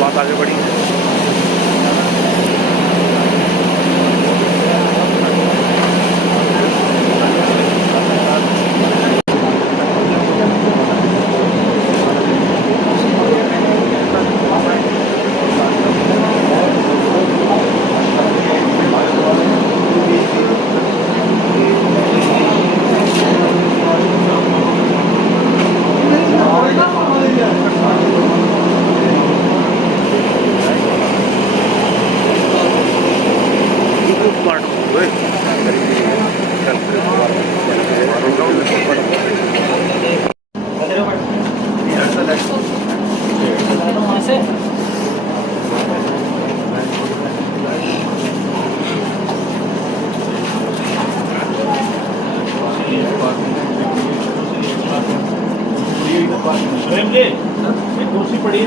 बात आगे बढ़ी है। कुर्सी पड़ी है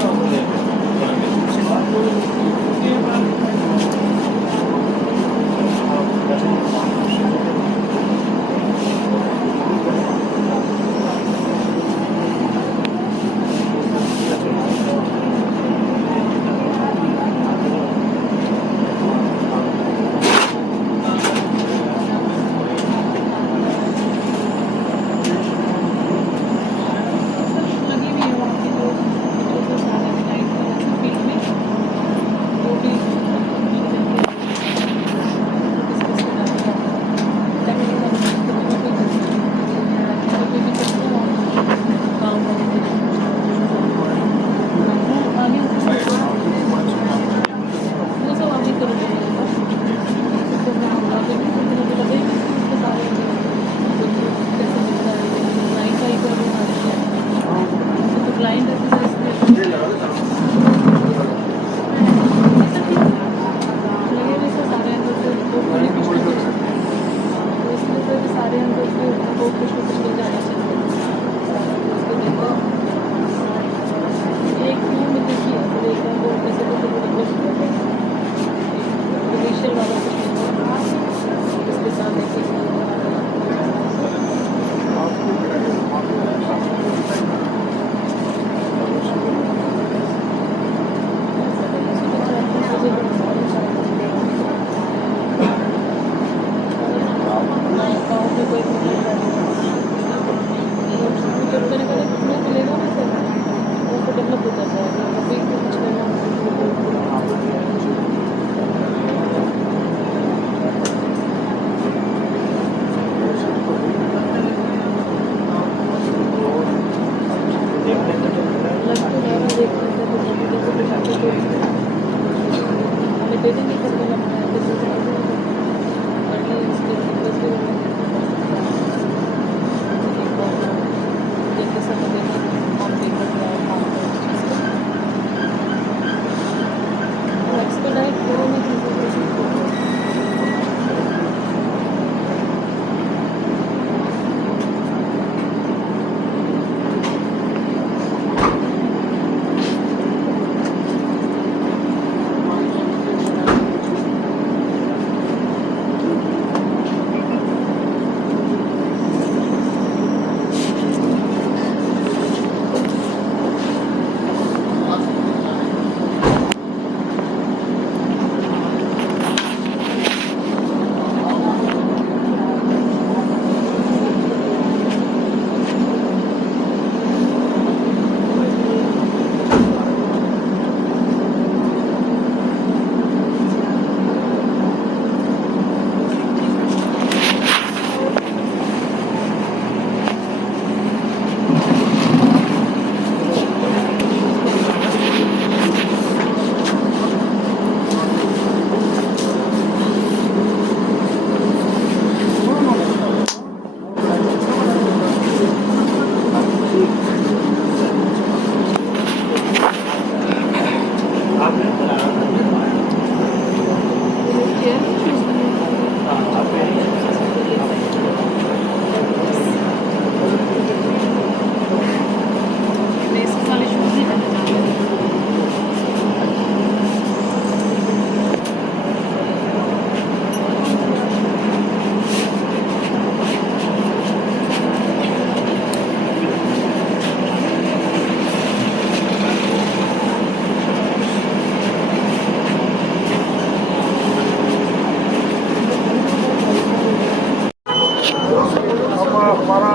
हमारा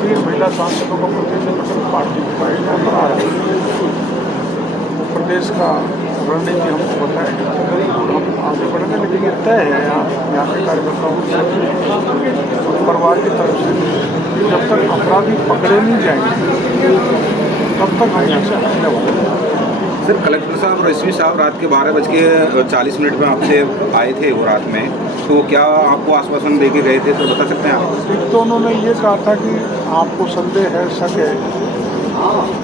तीन महिला सांसदों का प्रतिनिधित्व पार्टी की फाइल में पर आ रहा है। प्रदेश का रणनीति हमको बताएगा, हम आगे बढ़ेंगे। लेकिन ये तय है यहाँ के कार्यकर्ताओं और परिवार की तरफ से जब तक अपराधी पकड़े नहीं जाएंगे तब तक हम यहाँ से हटने वाले हैं। सर, कलेक्टर साहब और एसपी साहब रात के 12:40 में आपसे आए थे वो रात में, तो क्या आपको आश्वासन दे के गए थे, सर बता सकते हैं आप? एक तो उन्होंने ये कहा था कि आपको संदेह है, शक है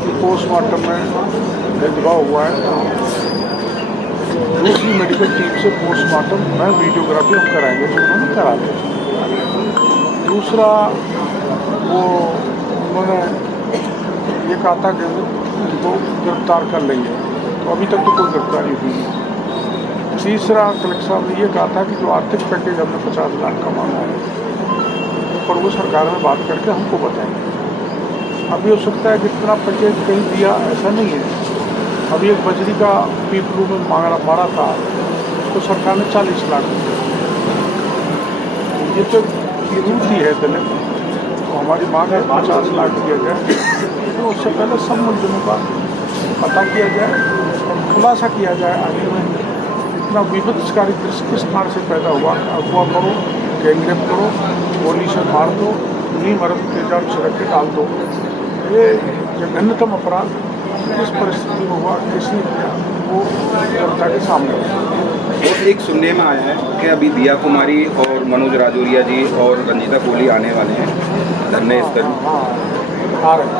कि पोस्टमार्टम में भेदभाव हुआ है, दूसरी मेडिकल टीम से पोस्टमार्टम में वीडियोग्राफी हम कराएंगे, तो उन्होंने करा दिया। दूसरा वो उन्होंने ये कहा था कि उनको गिरफ्तार कर लेंगे, तो अभी तक तो कोई गिरफ्तारी हुई नहीं। तीसरा कलेक्टर साहब ने ये कहा था कि जो आर्थिक पैकेज हमने 50 लाख का मांगा है पर वो सरकार में बात करके हमको बताएंगे। अभी हो सकता है कि इतना पैकेज कहीं दिया, ऐसा नहीं है। अभी एक बजरी का पीपलू में मारा था, उसको सरकार ने 40 लाख दिया। ये तो यूनिटी है दिल्ली में, तो हमारी मांग है 50 लाख दिया जाए, तो उससे पहले सब मुलजिमों का पता किया जाए और खुलासा किया जाए आगे में इतना विभत्सकारी दृश्य किस कारण से पैदा हुआ। अगवा करो, गैंगरेप करो, गोली से मार दो, नी मरद तेजाब छिड़क के डाल दो। ये जघन्यतम अपराध किस परिस्थिति में हुआ, किसी वो जनता के सामने हुआ। और एक सुनने में आया है कि अभी दिया कुमारी और मनोज राजौरिया जी और रंजीता कोहली आने वाले हैं धरने स्थल। हाँ, आ रहे हैं।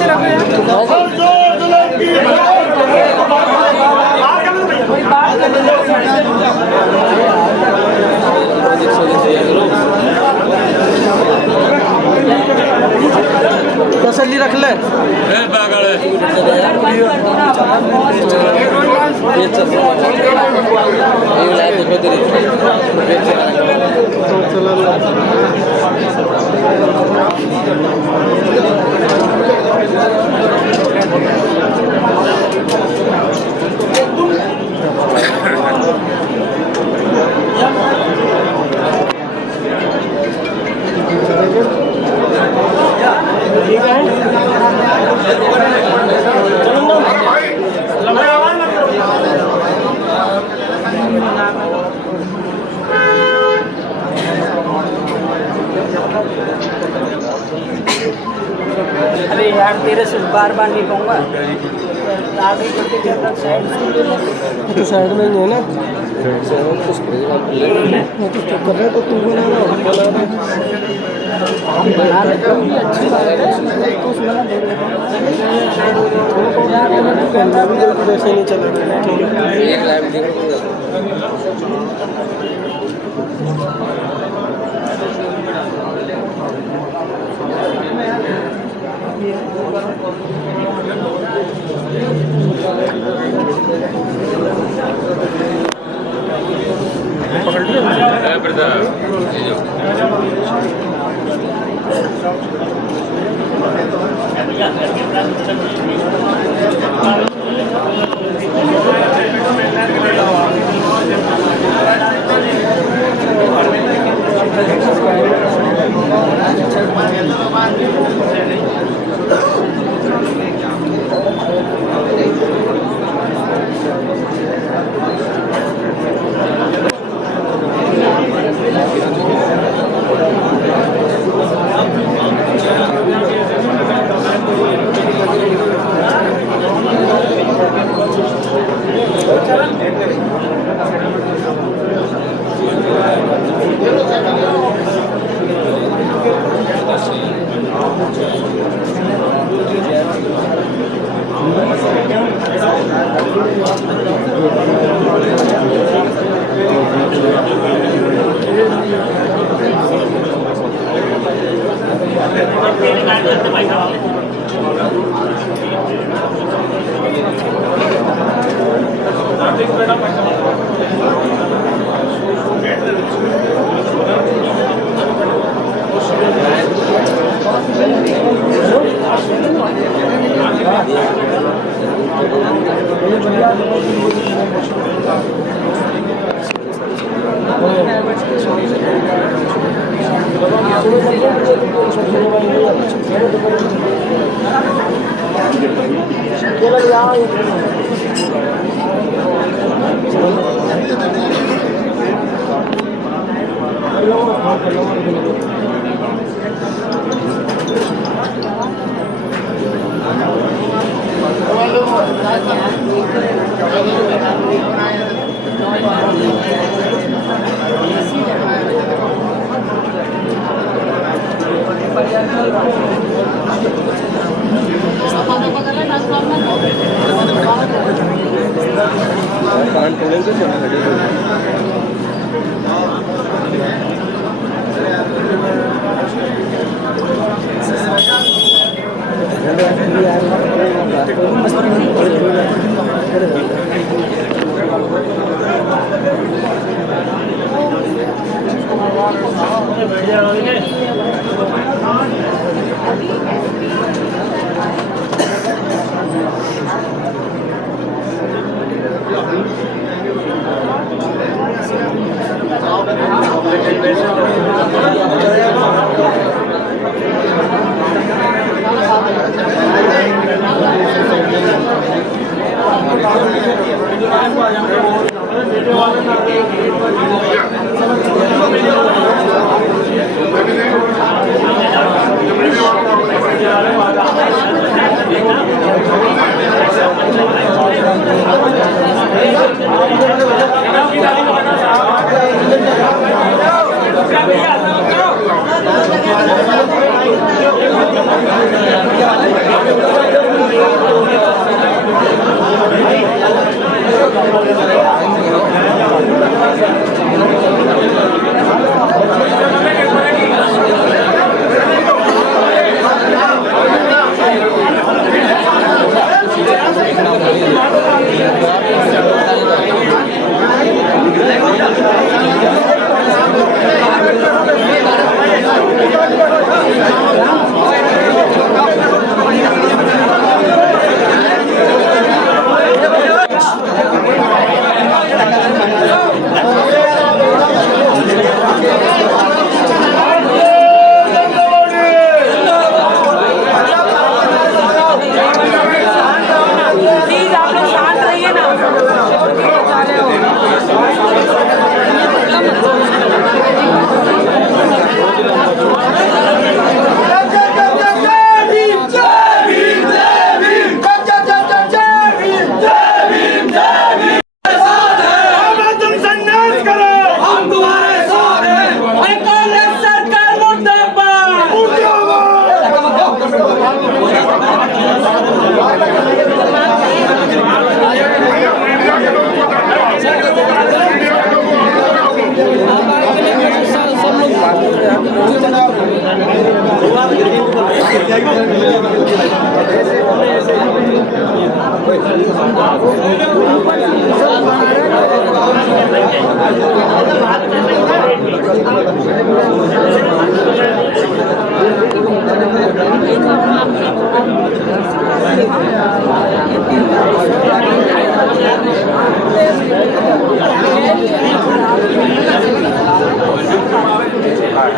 पीछे रखो यार। कोई बात तसल्ली रख ले। अरे यार तेरे से बार बार नहीं कहूँगा। आगे करते क्या साइड तो साइड में ही है ना। तो कर रहे तो तू बना अच्छी बात है। वैसे नहीं चलेगा।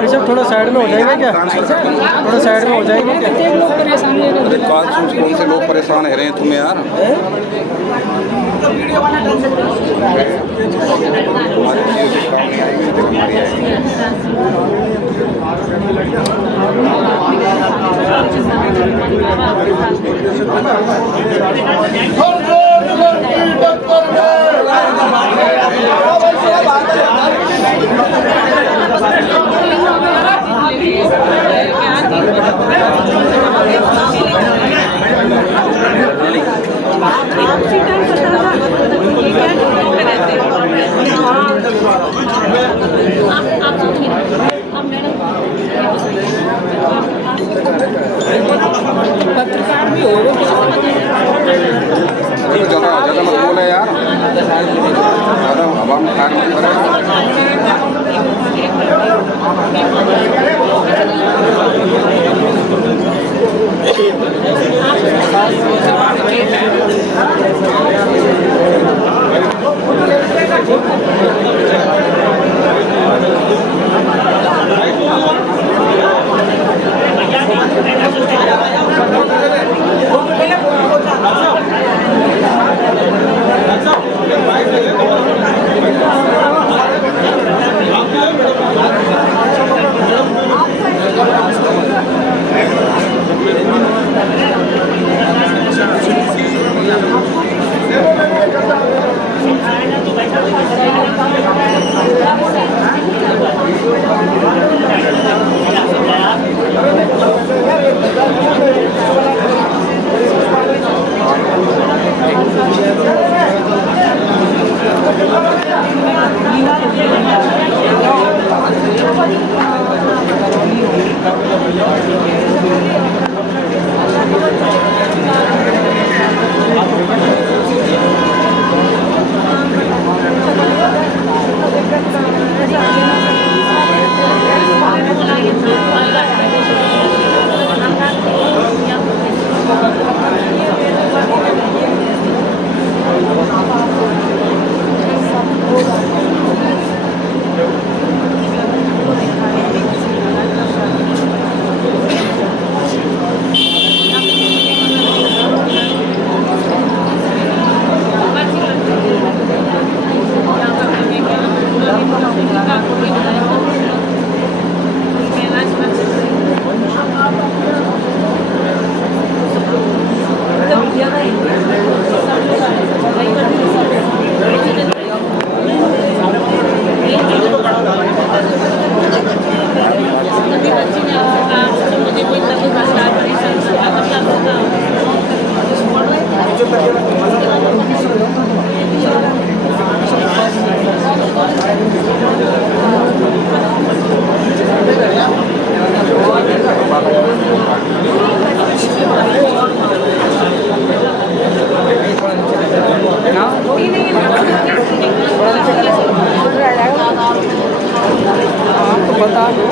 अच्छा थोड़ा साइड में हो जाएंगे क्या? थोड़ा साइड में हो जाएंगे क्या? कौन से लोग परेशान है रहे हैं तुम्हें यार? हमारी चीज़ काम नहीं आएगी तो हमारी पत्रकार भी हो ज़्यादा मत बोले यार, ज़्यादा हवा में कार मत करे। बता दो।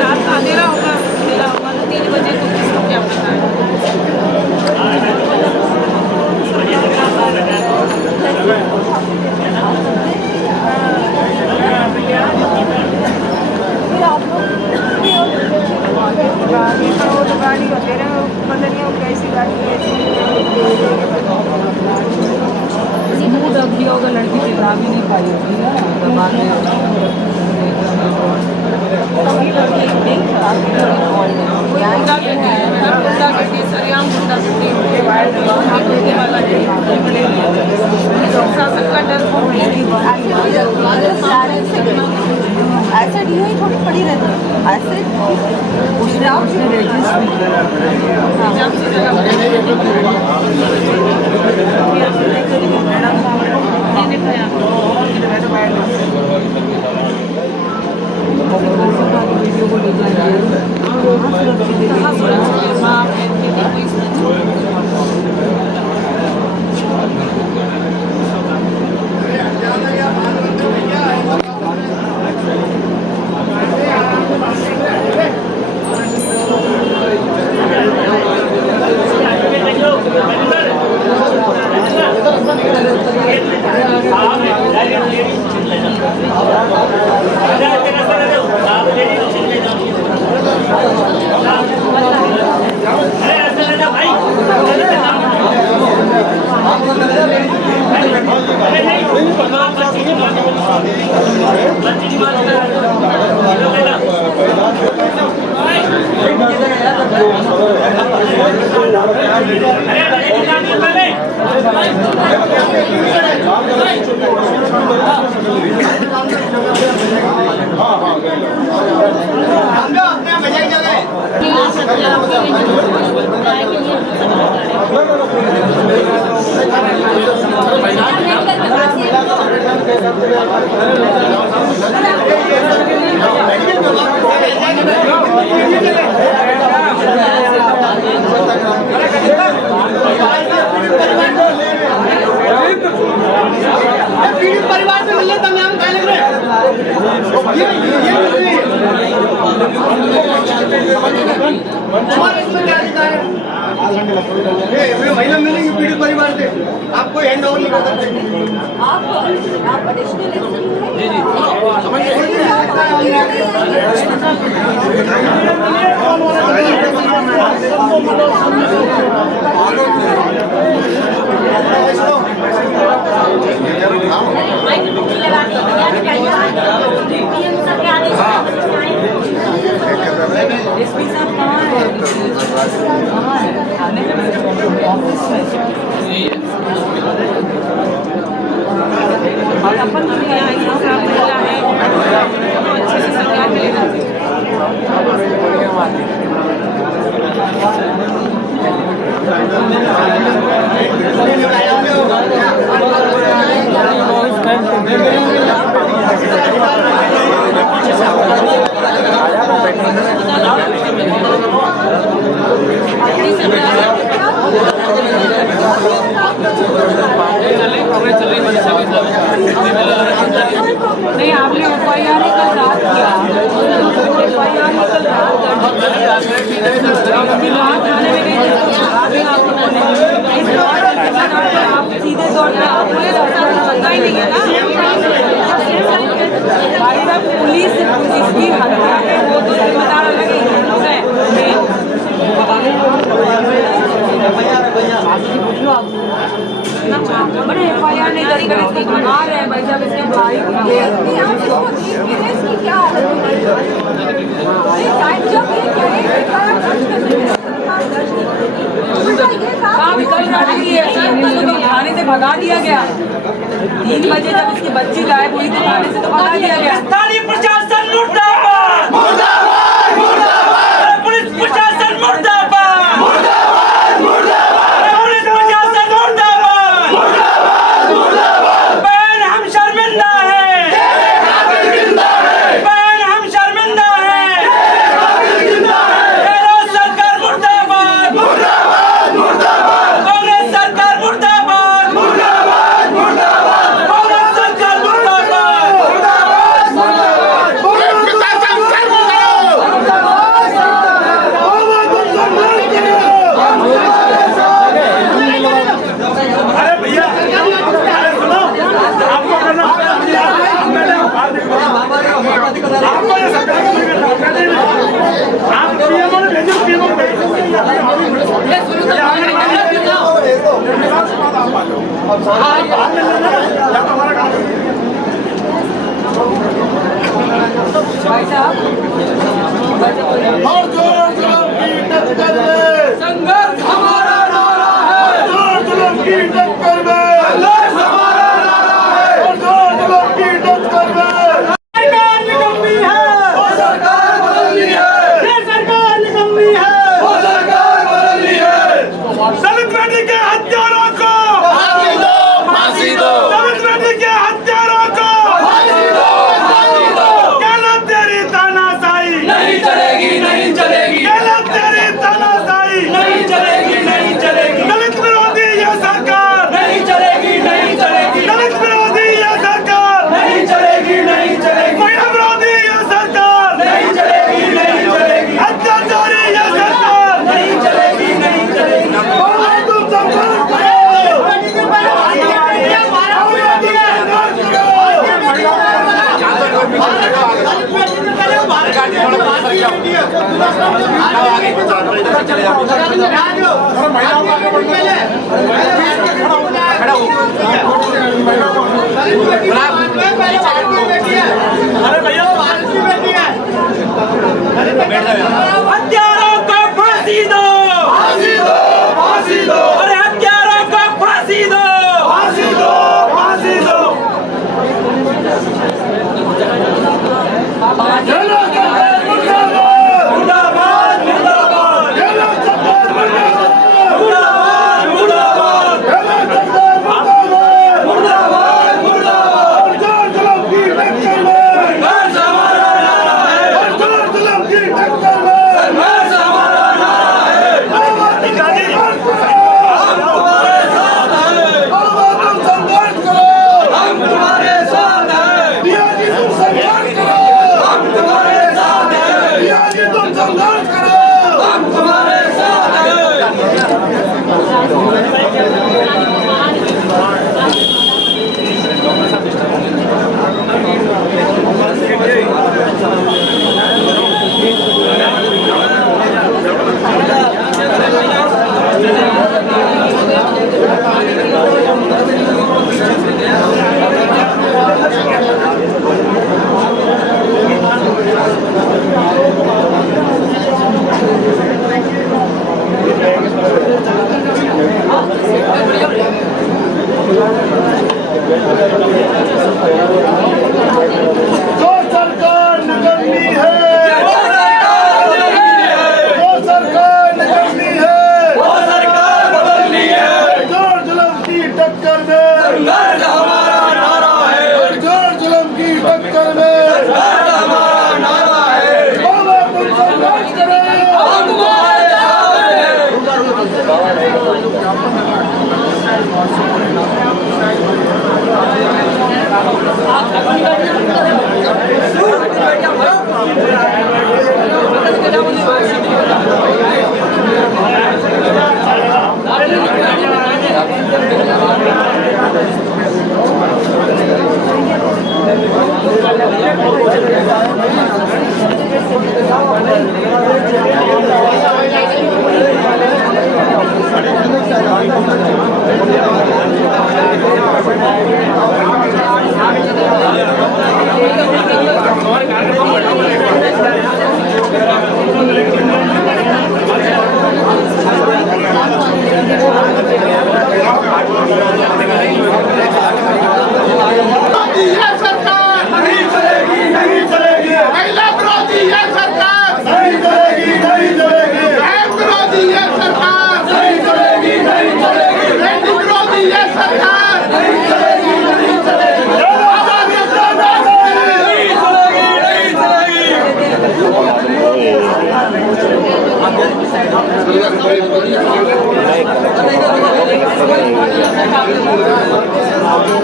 रात का अंधेरा होगा 3 बजे तो किसको क्या पता गाड़ी वगैरह पता नहीं हो कैसी गाड़ी है। मूड अभी होगा, लड़की चिल्ला भी नहीं पाई होगी ना, गुंडागर्दी सरेआम गुंडागर्दी होने वाला है। शासन का डर हो एसिड यूँ ही थोड़ी पड़ी रहती है, एसिड शराब वीडियो को ले जाएंगे कहाँ सुरक्षित है माँ बहन के लिए कोई सुरक्षित परिवार से मिलने तब हम खाने लगे इसमें क्या अधिकार है? महिला मिलेंगी पीड़ित परिवार से, आपको हैंड ओवर नहीं कर सकते। आप एडिशनल एसपी साहब कहाँ है? थाने में ऑफिस में और अपन तो नहीं आए अच्छे से सरकार मिलेगा। नहीं, आपने FIR कल रात किया, FIR कल रात थाने में गई थी, अभी आपको आप सीधे तौर पे आप पुलिस ही नहीं है ना भाई साहब, पुलिस जिसकी हत्या है वो तो जिम्मेदार अलग है। बड़े FIR नहीं दर्ज करे, इसको भगा रहे हैं भाई साहब, इसके भाई को क्या कल रात की है, तो थाने से भगा दिया गया। 3 बजे जब इसकी बच्ची गायब हुई तो थाने से तो भगा दिया गया। स्थानीय प्रशासन मुर्दाबाद, मुर्दाबाद, मुर्दाबाद, पुलिस प्रशासन मुर्दाबाद, मुर्दाबाद, मुर्दाबाद, पुलिस प्रशासन मुर्दाबाद, मुर्दाबाद, मुर्दाबाद। बहन हम शर्मिंदा हैं, बहन हम शर्मिंदा हैं, सरकार मुर्दाबाद, मुर्दाबाद, मुर्दाबाद, कांग्रेस सरकार मुर्दाबाद, मुर्दाबाद, मुर्दाबाद, कांग्रेस सरकार मुर्दाबाद, मुर्दाबाद, अरे भैया, अरे सुनो, आपको करना आपको ये सब आप पीएम ने भेजो, पीएम ने भेजो। भाई साहब और जोर जुल्म की टक्कर में संघर्ष हमारा नारा है, जोर जुल्म की टक्कर में संघर्ष हमारा नारा है। और जोर जुल्म की टक्कर में सरकार निकम्मी है, वो सरकार बदलनी है, ये सरकार निकम्मी है, वो सरकार बदलनी है। दलित बेटी के हत्यारों को फांसी दो, फांसी दो। दलित बेटी के हत्यारों को फांसी दो, फांसी दो। कहना तेरी तानाशाही नहीं चलेगी, नहीं चलेगी, कहना तेरी तानाशाही नहीं चलेगी, नहीं चलेगी, दलित विरोधी ये सरकार नहीं चलेगी, नहीं चलेगी, दलित विरोधी ये सरकार नहीं चलेगी, नहीं चलेगी, महिला विरोधी ये सरकार नहीं चलेगी, नहीं चलेगी, अत्याचारी ये सरकार नहीं चलेगी, नहीं चलेगी। और तुम संघर्ष करो। अरे भैया हत्यारों को फांसी दो, फांसी दो, फांसी दो, अरे हत्यारों को फांसी दो, फांसी दो, फांसी दो। चलो सरकार मुर्दाबाद, मुर्दाबाद, मुर्दाबाद, चलो सरकार मुर्दाबाद, मुर्दाबाद, मुर्दाबाद, चलो सरकार मुर्दाबाद, मुर्दाबाद, मुर्दाबाद। और जोर जुल्म की टक्कर में, संघर्ष हमारा नारा है, और जोर जुल्म की टक्कर में संघर्ष हमारा नारा है। आवाज संघर्ष करो। हम तुम्हारे साथ हैं, आवाज संघर्ष करो। हम तुम्हारे साथ हैं, दिया जी तुम संघर्ष करो। हम तुम्हारे साथ हैं, दिया जी तुम संघर्ष करो। हम तुम्हारे साथ हैं। जो सरकार निकलनी है, वो सरकार बदलनी है, जो सरकार निकलनी है, वो सरकार बदलनी है। जोर जुल्म की टक्कर में, संघर्ष हमारा नारा है, जोर जुल्म की टक्कर में संघर्ष हमारा नारा है। बाबा तुम संघर्ष करो। हम तुम्हारे साथ हैं।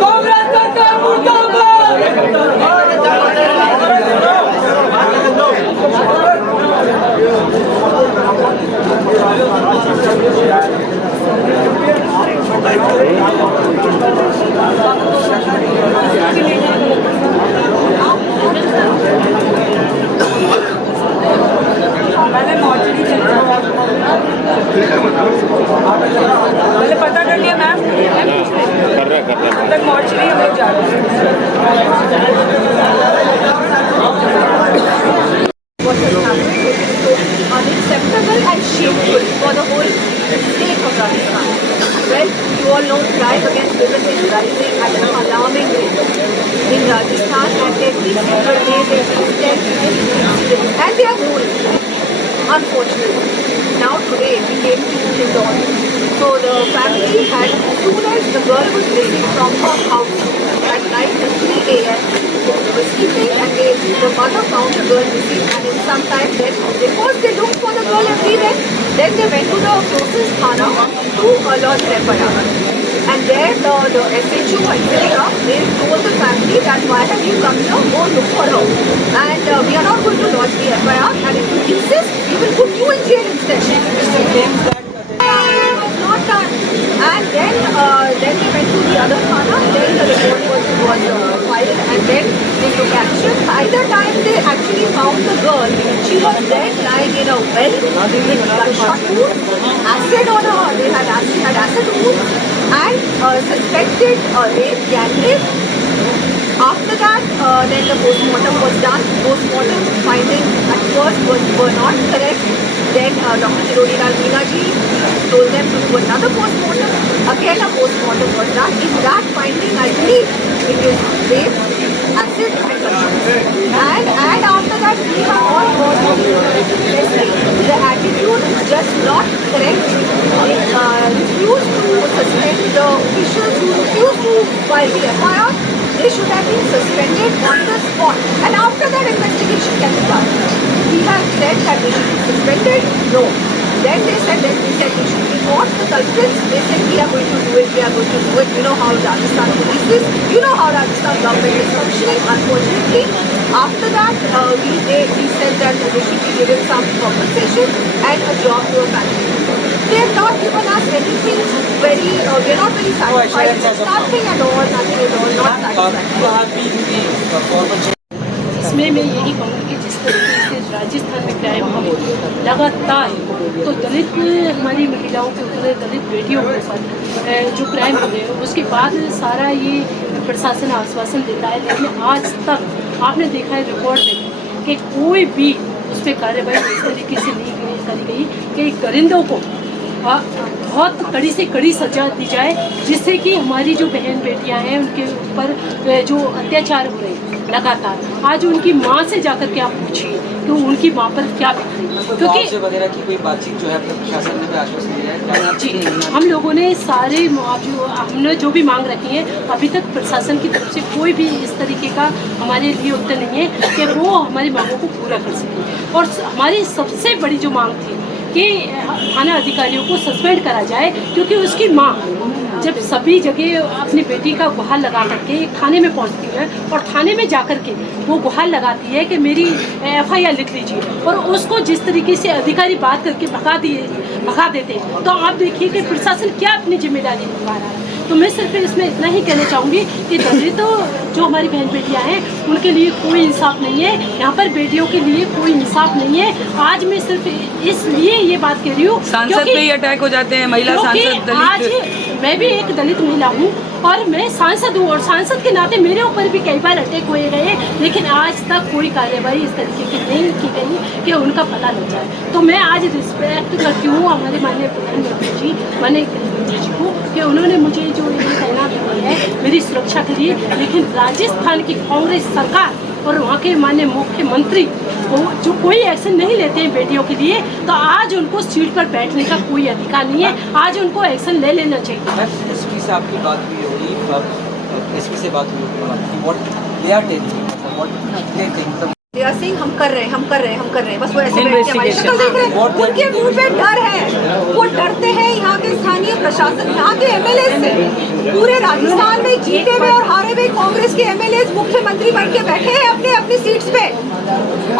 कांग्रेस सरकार मुर्दाबाद। मैंने मौजूदी पहले पता कर लिया मैम, कर रहे तब तक मॉर्चरी हम लोग जा रहे unacceptable and shameful for the whole state of Rajasthan. Well, you all know crime against women is rising at an alarming rate in Rajasthan, and every single day there is 10 incidents, and they are growing. Unfortunately, now today we came to Indore. So the family had, as soon as the girl was missing from her house at night at 3 a.m. They were sleeping, and the mother found the girl missing, and in some time then, first they looked for the girl everywhere, then they went to the closest Thana to lodge an FIR. And there the SHO and Villa, they told the family that why have you come here, go look for her. And we are not going to lodge the FIR, and if you insist, we will put you in jail instead. Not done. And then they went to the other Thana, then the report was filed, and then they took action. Either time they actually found the girl. She was dead, lying in a well with gunshot wounds, acid on her. They had acid wounds, and suspected rape, gang rape. After that, then the postmortem was done. Postmortem findings at first were not correct. Then Dr. Chirolilal Meenaji told them to do another postmortem. Again a postmortem was done. In that finding, I believe it is rape, acid and gunshot. And after that, we have all heard of the attitude is just not correct. They refused to suspend the officials who refused to file the FIR. They should have been suspended on the spot, and after that investigation can start. We have said that they should be suspended. No. Then they said we should report the culprits. They said we are going to do it. We are going to do it. You know how Rajasthan police is. You know how Rajasthan government is functioning. Unfortunately, after that we said that they should be given some compensation and a job to a family. They have not given us anything very, we are not very satisfied. Nothing at all, not satisfied. इसमें मैं यही कहूँगी कि जिस तरीके से राजस्थान में crime हो लगातार, तो दलित हमारी महिलाओं के ऊपर, दलित बेटियों के ऊपर जो क्राइम हो रहे हैं, उसके बाद सारा ये प्रशासन आश्वासन देता है, लेकिन आज तक आपने देखा है रिकॉर्ड में कि कोई भी उस पर कार्रवाई इस तरीके से नहीं करी गई कि गरिंदों को बहुत कड़ी से कड़ी सजा दी जाए, जिससे कि हमारी जो बहन बेटियां हैं उनके ऊपर जो अत्याचार हो रहे हैं लगातार, आज उनकी माँ से जाकर के आप पूछिए तो उनकी माँ पर क्या बीत रही है, क्योंकि वगैरह की कोई बातचीत जो है प्रशासन ने आश्वासन दिया है जी हम लोगों ने सारे हमने जो भी मांग रखी है, अभी तक प्रशासन की तरफ से कोई भी इस तरीके का हमारे लिए उत्तर नहीं है कि वो हमारी मांगों को पूरा कर सके। और हमारी सबसे बड़ी जो मांग थी कि थाना अधिकारियों को सस्पेंड करा जाए, क्योंकि उसकी माँ जब सभी जगह अपनी बेटी का गुहार लगा करके थाने में पहुंचती है और थाने में जाकर के वो गुहार लगाती है कि मेरी FIR लिख लीजिए, और उसको जिस तरीके से अधिकारी बात करके भगा देते हैं, तो आप देखिए कि प्रशासन क्या अपनी जिम्मेदारी निभा रहा है। तो मैं सिर्फ इसमें इतना ही कहना चाहूँगी कि दलित जो हमारी बहन बेटियाँ हैं उनके लिए कोई इंसाफ नहीं है, यहाँ पर बेटियों के लिए कोई इंसाफ नहीं है। आज मैं सिर्फ इसलिए ये बात कह रही हूँ सांसद पे ही अटैक हो जाते हैं, महिला सांसद आज मैं भी एक दलित महिला हूँ और मैं सांसद हूँ, और सांसद के नाते मेरे ऊपर भी कई बार अटैक हुए गए, लेकिन आज तक कोई कार्रवाई इस तरीके की नहीं की गई कि उनका पता लग जाए। तो मैं आज रिस्पेक्ट करती हूँ हमारे माननीय प्रधानमंत्री जी, माननीय गृहमंत्री जी को, कि उन्होंने मुझे जो ये तैनात किया है मेरी सुरक्षा के लिए, लेकिन राजस्थान की कांग्रेस सरकार और वहाँ के माननीय मुख्यमंत्री वो जो कोई एक्शन नहीं लेते हैं बेटियों के लिए, तो आज उनको सीट पर बैठने का कोई अधिकार नहीं है, आज उनको एक्शन ले लेना चाहिए। एसपी से आपकी बात हुई होगी, एसपी से बात हुई होगी, what they are telling, what they think सिंह हम कर रहे हैं, बस वो ऐसे बैठ के हमारी शक्ल देख रहे हैं, उनके मुंह पे डर है, वो डरते हैं यहाँ के स्थानीय प्रशासन, यहाँ के MLA से। पूरे राजस्थान में जीते हुए और हारे हुए कांग्रेस के MLA मुख्यमंत्री बन के बैठे हैं अपनी सीट्स पे,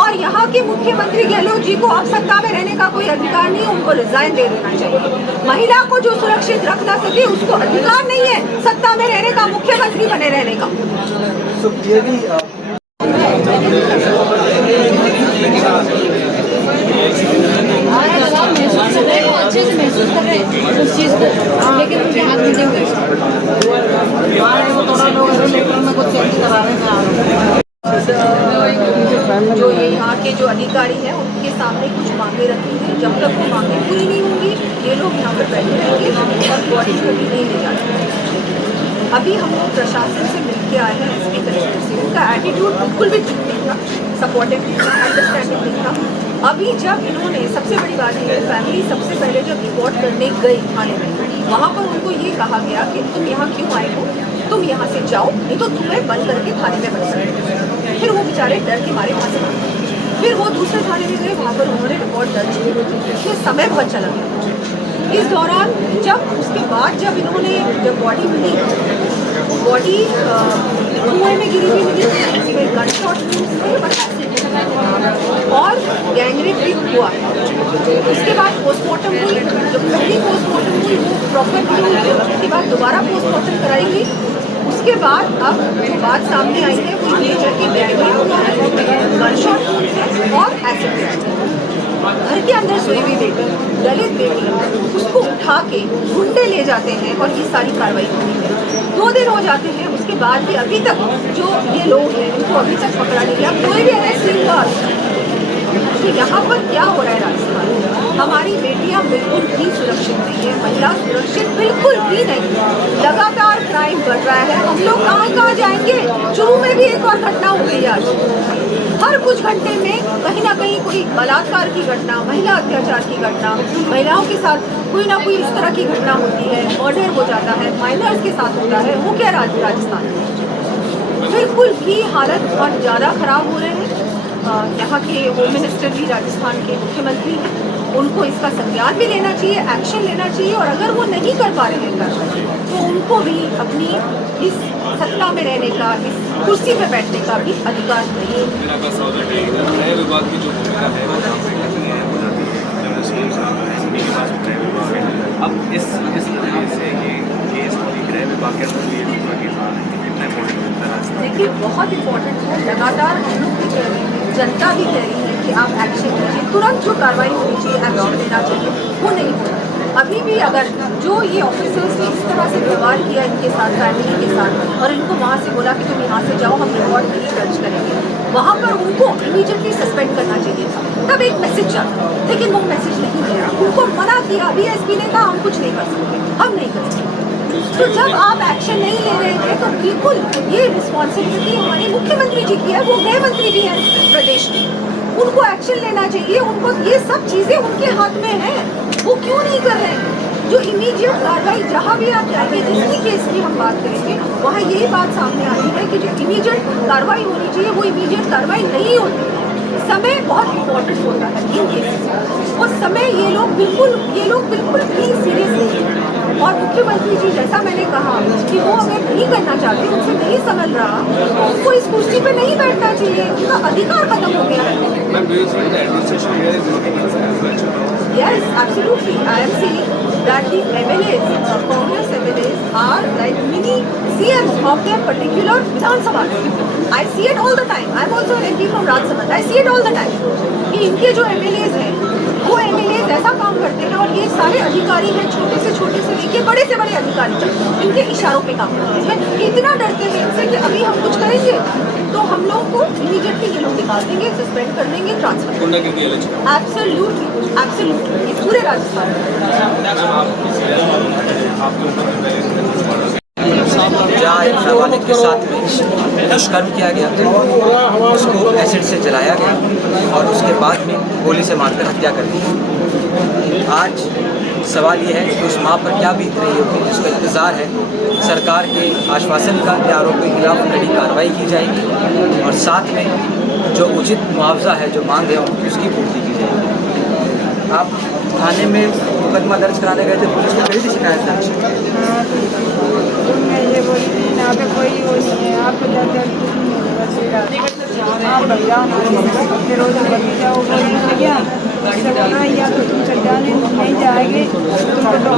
और यहाँ के मुख्यमंत्री गहलोत जी को अब सत्ता में रहने का कोई अधिकार नहीं है, उनको रिजाइन दे देना चाहिए। महिला को जो सुरक्षित रख ना सके उसको अधिकार नहीं है सत्ता में रहने का, मुख्यमंत्री बने रहने का। So clearly, अच्छे से महसूस कर रहे हैं उस चीज़ को, लेकिन उनके हाथ में नहीं हुए। जो ये यहाँ के जो अधिकारी हैं उनके सामने कुछ मांगे रखी हैं, जब तक वो मांगे पूरी नहीं होंगी ये लोग यहाँ पर बैठे रहेंगे और बॉडी को भी नहीं ले जाते। अभी हम लोग प्रशासन से मिल के आए हैं एसपी कलेक्टर से, उनका एटीट्यूड बिल्कुल भी ठीक नहीं था, सपोर्टिव नहीं था, अंडरस्टैंडिंग नहीं था। अभी जब इन्होंने सबसे बड़ी बात है फैमिली सबसे पहले जब रिपोर्ट करने गई थाने में, वहाँ पर उनको ये कहा गया कि तुम यहाँ क्यों आए हो, तुम यहाँ से जाओ नहीं तो तुम्हें बंद करके थाने में बंद करेंगे। फिर वो बेचारे डर के मारे वहाँ से भागे। फिर वो दूसरे थाने में गए, वहाँ पर उन्होंने रिपोर्ट दर्ज की, उसमें समय बहुत चला गया। इस दौरान जब उसके बाद जब इन्होंने जब बॉडी मिली, बॉडी कुएं में गिरी हुई मिली, उसमें गन शॉट और गैंगरेप भी हुआ। उसके बाद पोस्टमार्टम हुई, जो पहली पोस्टमार्टम हुई वो प्रॉपर हुई, उसके बाद दोबारा पोस्टमार्टम कराई गई। उसके बाद अब जो बात सामने आई है वो ये है कि गनशॉट और एसिड घर के अंदर सोई हुई बेटी, दलित बेटी, उसको उठा के गुंडे ले जाते हैं और ये सारी कार्रवाई होती है। 2 दिन हो जाते हैं, उसके बाद भी अभी तक जो ये लोग हैं उनको अभी तक पकड़ा नहीं गया, कोई भी अरेस्ट नहीं हुआ। तो यहाँ पर क्या हो रहा है राजस्थान में? हमारी बेटियाँ बिल्कुल भी सुरक्षित नहीं है, महिला सुरक्षित बिल्कुल भी नहीं। लगातार क्राइम बढ़ रहा है, हम लोग कहाँ जाएंगे? चुरू में भी एक और घटना हो गई आज। हर कुछ घंटे में कहीं ना कहीं कोई बलात्कार की घटना, महिला अत्याचार की घटना, महिलाओं के साथ कोई ना कोई इस तरह की घटना होती है, मर्डर हो जाता है, माइनर्स के साथ होता है। वो क्या राजस्थान में बिल्कुल भी हालत बहुत ज़्यादा खराब हो रहे हैं। यहाँ के होम मिनिस्टर भी राजस्थान के मुख्यमंत्री हैं, उनको इसका संज्ञान भी लेना चाहिए, एक्शन लेना चाहिए, और अगर वो नहीं कर पा रहे हैं तो उनको भी अपनी इस सत्ता में रहने का, इस कुर्सी पे बैठने का भी अधिकार नहीं है। विभाग की जो भूमिका है वो यहाँ पे करनी है, हो जाती है, सीएम साहब हैं, उनके पास गृह विभाग है। अब इस नजरिए से ये केस गृह विभाग के अंदर ये दूसरा केस आ रहा है, कितना इम्पोर्टेंट मिलता है? देखिए बहुत इम्पोर्टेंट है, लगातार हम लोग भी कह रहे हैं, जनता भी कह रही है कि आप एक्शन लीजिए, तुरंत जो कार्रवाई होनी चाहिए एक्शन लेना चाहिए, वो नहीं हो रहा। अभी भी अगर जो ये ऑफिसर्स ने इस तरह से व्यवहार किया इनके साथ, फैमिली के साथ, और इनको वहाँ से बोला कि तुम यहाँ से जाओ, हम रिकॉर्ड नहीं दर्ज करेंगे, वहाँ पर उनको इमीडिएटली सस्पेंड करना चाहिए था, तब एक मैसेज जाता, लेकिन वो मैसेज नहीं गया। उनको मना किया, अभी एसपी ने कहा हम कुछ नहीं कर सकते, हम नहीं कर सकते। तो जब आप एक्शन नहीं ले रहे हैं तो बिल्कुल ये रिस्पॉन्सिबिलिटी हमारे मुख्यमंत्री जी की है, वो गृह मंत्री भी हैं प्रदेश की, उनको एक्शन लेना चाहिए। उनको ये सब चीज़ें उनके हाथ में हैं, वो क्यों नहीं कर रहे हैं? जो इमीडिएट कार्रवाई, जहाँ भी आप जाएंगे, जिस भी केस की हम बात करेंगे वहाँ यही बात सामने आती है कि जो इमीडिएट कार्रवाई होनी चाहिए वो इमीडिएट कार्रवाई नहीं होती है। समय बहुत इम्पोर्टेंट होता है इन केसेस में, और समय ये लोग बिल्कुल भी सीरियस नहीं है। और मुख्यमंत्री जी, जैसा मैंने कहा कि वो अगर नहीं करना चाहते, उनसे नहीं समझ रहा, तो उनको इस कुर्सी पे नहीं बैठना चाहिए, उनका अधिकार खत्म हो गया है। Yes, absolutely. I am saying that the MLAs, Congress MLAs, are like mini CMs of their particular Vidhan Sabha. I see it all the time. I am also an MP from Rajya Sabha. I see it all the time. कि इनके जो MLAs हैं, वो MLAs ऐसा काम करते हैं, और ये सारे अधिकारी हैं, छोटे से लेके बड़े से बड़े अधिकारी तक, इनके इशारों पे काम करते हैं। इतना डरते हैं इनसे कि अभी हम कुछ करेंगे तो हम लोग को इमीडिएटली ये लोग निकाल देंगे, सस्पेंड कर देंगे, ट्रांसफर। एब्सोल्युटली ये पूरे राजस्थान जहाँ एक नाबालिग के साथ में दुष्कर्म किया गया, उसको एसिड से जलाया गया और उसके बाद में गोली से मारकर हत्या कर दी। आज सवाल ये है कि उस माँ पर क्या बीत रही होगी, जिसको इंतज़ार है सरकार के आश्वासन का कि आरोपी के खिलाफ कड़ी कार्रवाई की जाएगी, और साथ में जो उचित मुआवजा है, जो मांग है उनकी, उसकी पूर्ति की जाएगी। आप थाने में मुकदमा दर्ज कराने गए थे, पुलिस ने कही थी शिकायत दर्ज? मैं ये बोली थी यहाँ पे कोई वो नहीं है, आपको जाते आप भैया फिर रोज बदली जाओ, बोलने क्या उससे बोलना, या तो तुम चल जाने नहीं जाएंगे तुमको तो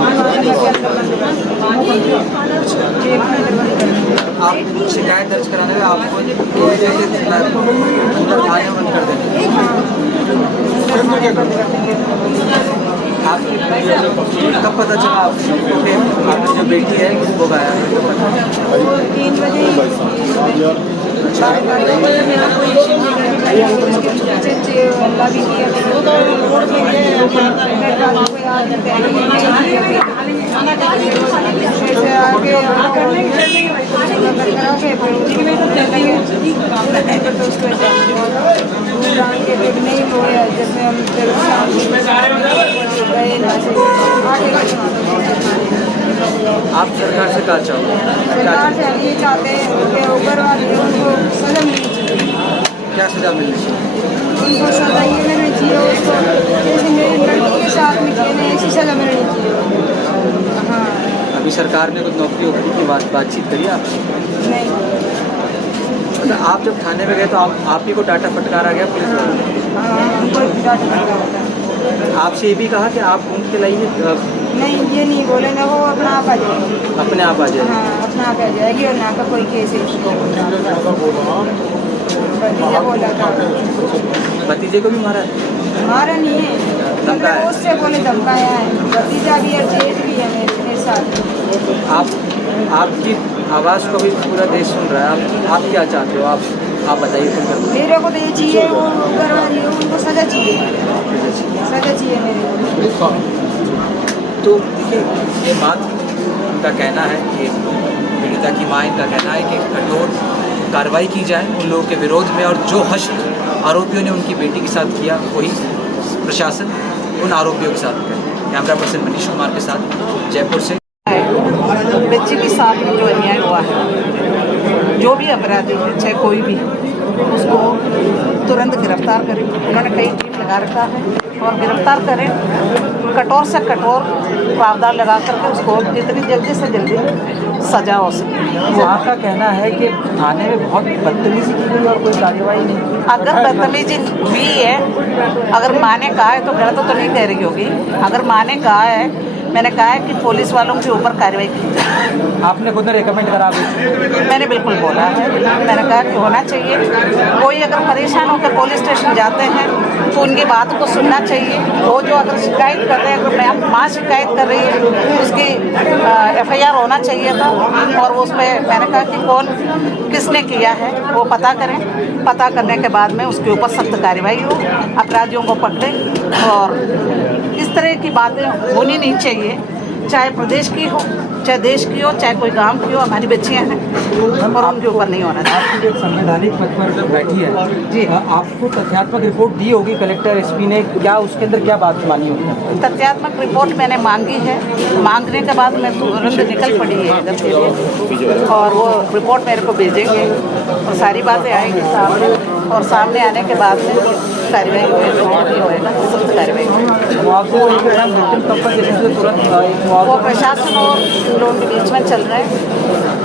आप शिकायत दर्ज कराने में आपको थाने बंद कर देंगे। कब पता चला आपको कि आपकी जो बेटी है वो गायब है? कब पता? 3 बजे मेरा कोई इश्यू नहीं अल्लाह भी किया नहीं हुआ जैसे हम आप सरकार से क्या चाहोगे? सरकार से हम ये चाहते हैं कि ऊपर वाले उनको सजा मिलनी चाहिए। क्या सजा मिलनी चाहिए? उनको सजा ये मिलनी चाहिए उसको जैसे मेरी लड़की के साथ में किए ने ऐसी सजा मिलनी चाहिए। हाँ अभी सरकार ने कुछ नौकरी वोकरी की बातचीत करी आपसे? नहीं मतलब आप जब थाने में गए तो आप ही को डाटा फटकारा गया पुलिस वालों ने? हाँ हमको डांट पड़ता होता है। आपसे ये भी कहा कि आप ढूंढ के लाइए, नहीं ये नहीं बोले ना वो अपना आप आ जाएगी। अपने आप आ जाए। हाँ अपना आप आ जाएगी और ना का कोई केस है उसको भतीजा बोला था। भतीजे को भी मारा है? हमारा नहीं है धमकाया है? उससे बोले धमकाया है। भतीजा भी है जेठ भी है मेरे साथ। आपकी आवाज़ को भी पूरा देश सुन रहा है। आप क्या चाहते हो? आप बताइए कुछ। मेरे को तो ये चाहिए वो ऊपर वाली उनको सजा चाहिए। सजा चाहिए मेरे को। तो देखिए ये बात उनका कहना है कि पीड़िता की माँ इनका कहना है कि कठोर कार्रवाई की जाए उन लोगों के विरोध में और जो हश्र आरोपियों ने उनकी बेटी के साथ किया वही प्रशासन उन आरोपियों के साथ करे। कैमरा पर्सन मनीष कुमार के साथ जयपुर से। बच्चे के साथ जो अन्याय हुआ है, जो भी अपराधी है चाहे कोई भी, उसको तुरंत गिरफ्तार करें। उन्होंने कई टीम लगा रखा है और गिरफ्तार करें, कठोर से कठोर प्रावधान लगा करके उसको जितनी जल्दी से जल्दी सजा हो सके। वहाँ का कहना है कि थाने में बहुत बदतमीजी की गई और कोई कार्रवाई नहीं। अगर बदतमीजी हुई है, अगर माँ ने कहा है तो गलत तो नहीं कह रही होगी। अगर माँ ने कहा है, मैंने कहा है कि पुलिस वालों के ऊपर कार्रवाई की जाए। आपने खुद रिकमेंड करा? मैंने बिल्कुल बोला है, मैंने कहा कि होना चाहिए। कोई अगर परेशान होकर पुलिस स्टेशन जाते हैं तो उनकी बात को सुनना चाहिए। वो जो अगर शिकायत कर रहे हैं, अगर माँ शिकायत कर रही है उसकी FIR होना चाहिए था। और उसमें मैंने कहा कि कौन किसने किया है वो पता करें। पता करने के बाद में उसके ऊपर सख्त कार्रवाई हो, अपराधियों को पकड़े। और इस तरह की बातें होनी नहीं चाहिए, चाहे प्रदेश की हो, चाहे देश की हो, चाहे कोई गांव की हो। हमारी बच्चियां हैं और उनके ऊपर नहीं होना चाहिए। आपकी जो संवैधानिक पद पर बैठी है जी, आपको तथ्यात्मक रिपोर्ट दी होगी कलेक्टर SP ने, क्या उसके अंदर क्या बात मानी होगी? तथ्यात्मक रिपोर्ट मैंने मांगी है, मांगने के बाद मैं तुरंत निकल पड़ी है इधर के लिए और वो रिपोर्ट मेरे को भेजेंगे और सारी बातें आएंगी सामने। और सामने आने के बाद में कार्रवाई होएगा, सख्त कार्रवाई होगी। वो प्रशासन और लोगों के बीच में चल रहा है।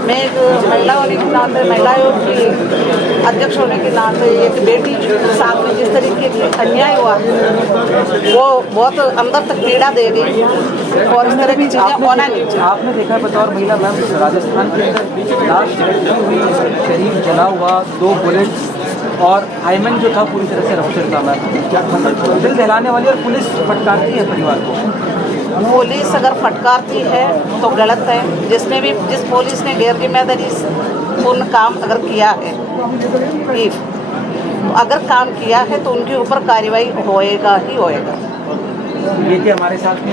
मैं एक महिला होने के नाते, महिला आयोग की अध्यक्ष होने के नाते, एक बेटी साथ में जिस तरीके की अन्याय हुआ वो बहुत अंदर तक पीड़ा दे गई और इस तरह की चीज़ें होना नहीं चाहिए। आपने देखा बतौर महिला मैम राजस्थान के अंदर लाश हुई, शरीर जला हुआ, 2 बुलेट्स और आयमन जो था पूरी तरह से रफ्चर था मैम। क्या मतलब दिल दहलाने वाली और पुलिस फटकारती है परिवार को? पुलिस अगर फटकारती है तो गलत है। जिस पुलिस ने गैर जिम्मेदारी पूर्ण काम अगर किया है, अगर काम किया है तो उनके ऊपर कार्रवाई होएगा ही होएगा। ये कि हमारे साथ में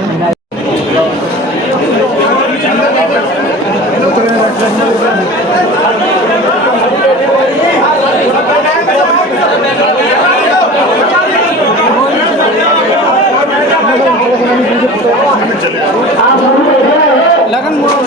लगन थोड़ा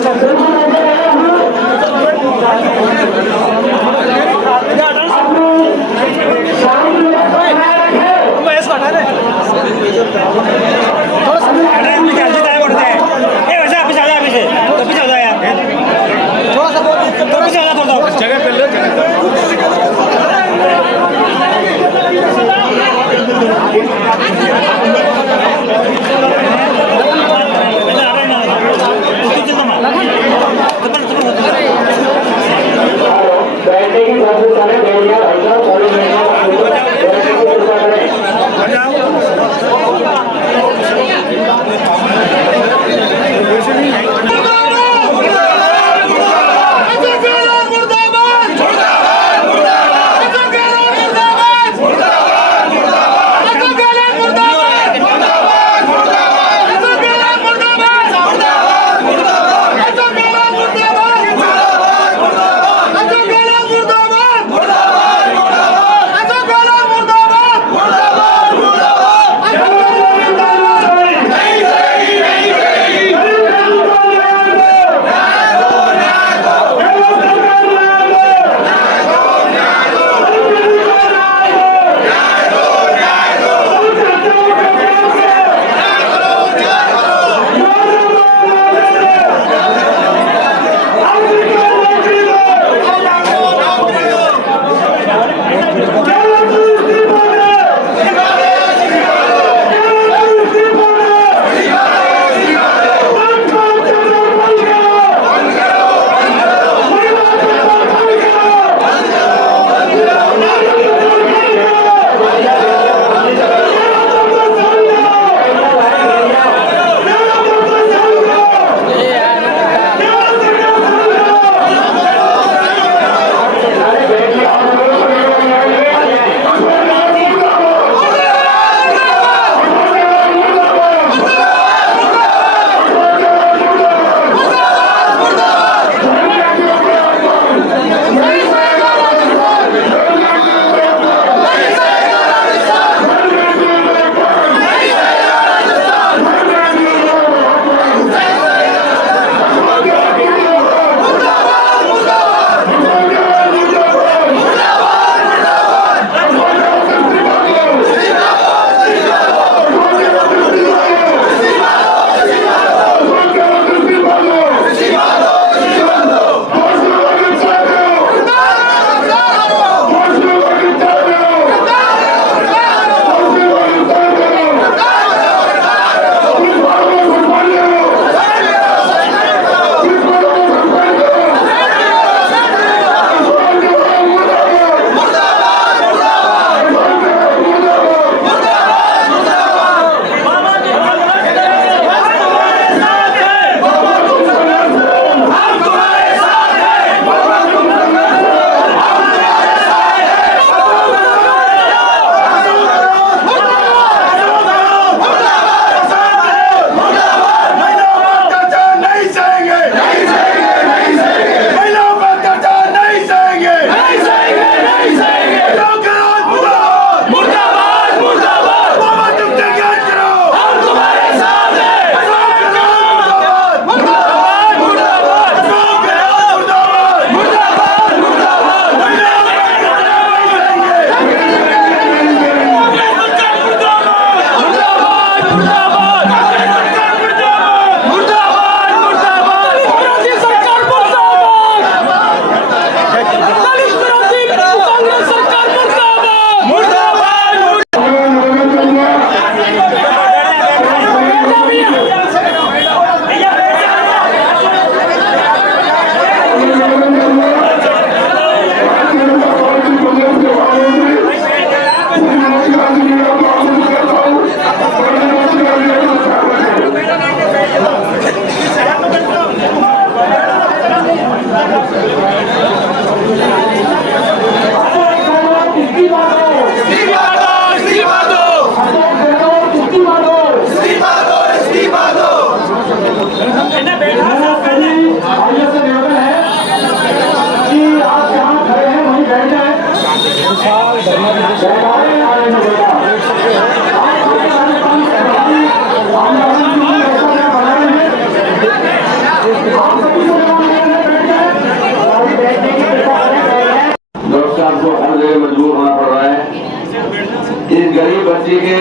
बच्ची के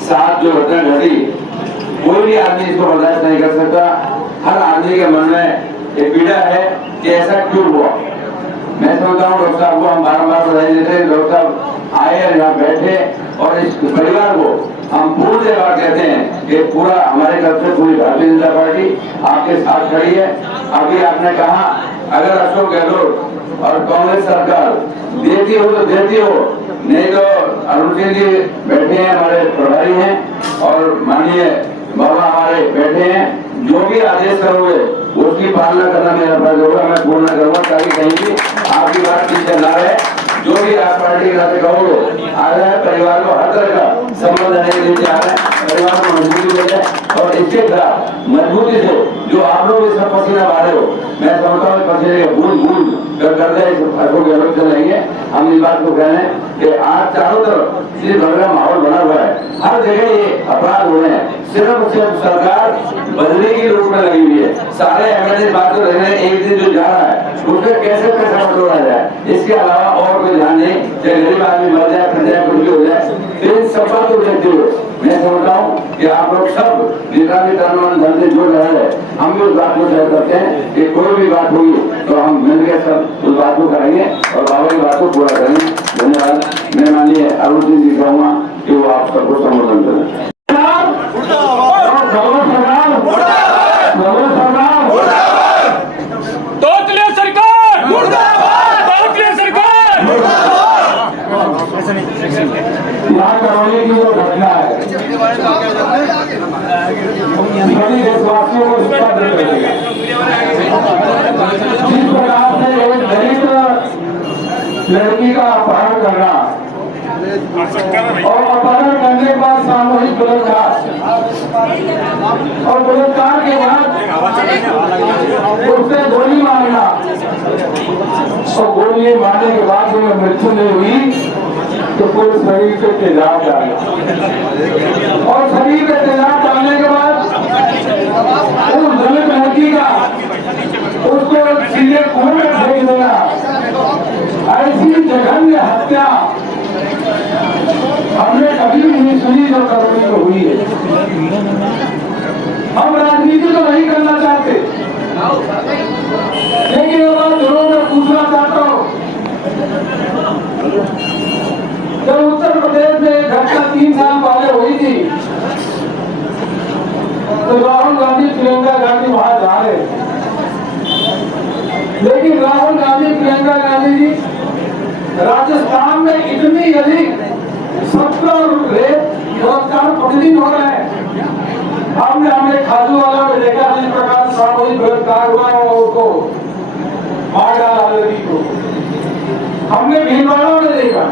साथ जो घटना घटी, कोई भी आदमी इसको बर्दाश्त नहीं कर सकता। हर आदमी के मन में एक पीड़ा है कि ऐसा क्यों हुआ। मैं समझता हूँ डॉक्टर साहब को हम बार-बार बधाई देते हैं। डॉक्टर साहब आए और यहाँ बैठे और इस परिवार को हम पूर्ण बात कहते हैं कि पूरा हमारे तरफ से पूरी भारतीय जनता पार्टी आपके साथ खड़ी है। अभी आपने कहा अगर अशोक गहलोत और कांग्रेस सरकार देती हो तो देती हो, नहीं तो अरुण सिंह जी बैठे हैं, हमारे प्रभारी हैं, और माननीय बाबा हमारे बैठे हैं, जो भी आदेश करोगे उसकी पालना करना मेरा फर्ज होगा, मैं पूर्ण करूंगा, ताकि कहीं भी आपकी बात पीछे न रहे। जो भी आप पार्टी के साथ कहोगे, आ रहा है परिवार को हर तरह का संबंध देने के लिए जा रहे हैं, परिवार को मजबूती दे जाए और इसके खिलाफ मजबूती से जो आप लोग इसका पसीना बहा रहे हो, मैं समझता हूँ पसीने के बूंद कर दे अशोक गहलोत चलेंगे। हम इस बात को कह रहे हैं कि आज चारों तरफ सिर्फ भगड़ा माहौल बना हुआ है, हर जगह ये अपराध हो रहे हैं, सिर्फ सरकार बदलने की रूप में लगी हुई है। सारे एमएलए बात कर रहे हैं, एक दिन जो जा रहा है उसमें कैसे पैसा बटोरा जाए, इसके अलावा और कोई ध्यान नहीं। चाहे गरीब आदमी मर जाए, फिर जाए, कुछ भी हो जाए, तो इन सब बात को देखते हुए मैं समझता हूँ कि आप लोग सब जितना भी तन मन धन से जुड़ रहे हैं, हम भी उस बात को शेयर करते हैं कि कोई भी बात होगी तो हम मिलकर सब उस बात को करेंगे और बाबा की बात को पूरा करेंगे। धन्यवाद। मैं माननीय अरुण सिंह जी कहूँगा कि वो आप सबको संबोधन करें। यहाँ करौली की जो घटना है, सभी देशवासियों को शिक्षा दे रही है। जिस प्रकार से एक दलित लड़की का अपहरण करना और अपहरण करने के बाद सामूहिक बलात्कार और बलात्कार के बाद उससे गोली मारना और गोली मारने के बाद जो मृत्यु नहीं हुई तो पूरे शरीर पे तेजाब डाले और शरीर पे तेजाब डालने के बाद उस दलित लड़की का उसको सीधे कुएं में फेंक देना, ऐसी जघन्य हत्या हमने कभी भी नहीं सुनी जो करौली में हुई है। हम राजनीति तो नहीं करना चाहते, लेकिन ये बात जरूर मैं पूछना चाहता हूँ। जब उत्तर प्रदेश में एक घटना 3 साल पहले हुई थी तो राहुल गांधी प्रियंका गांधी वहां जा रहे, लेकिन राहुल गांधी प्रियंका गांधी जी राजस्थान में इतनी अधिक 70 रेप बलात्कार प्रतिदिन हो रहे हैं। हमने खाजूवाला में देखा जिस प्रकार सामूहिक बलात्कार हुआ और उसको मार डाला लड़की को। हमने भीलवाड़ा में देखा,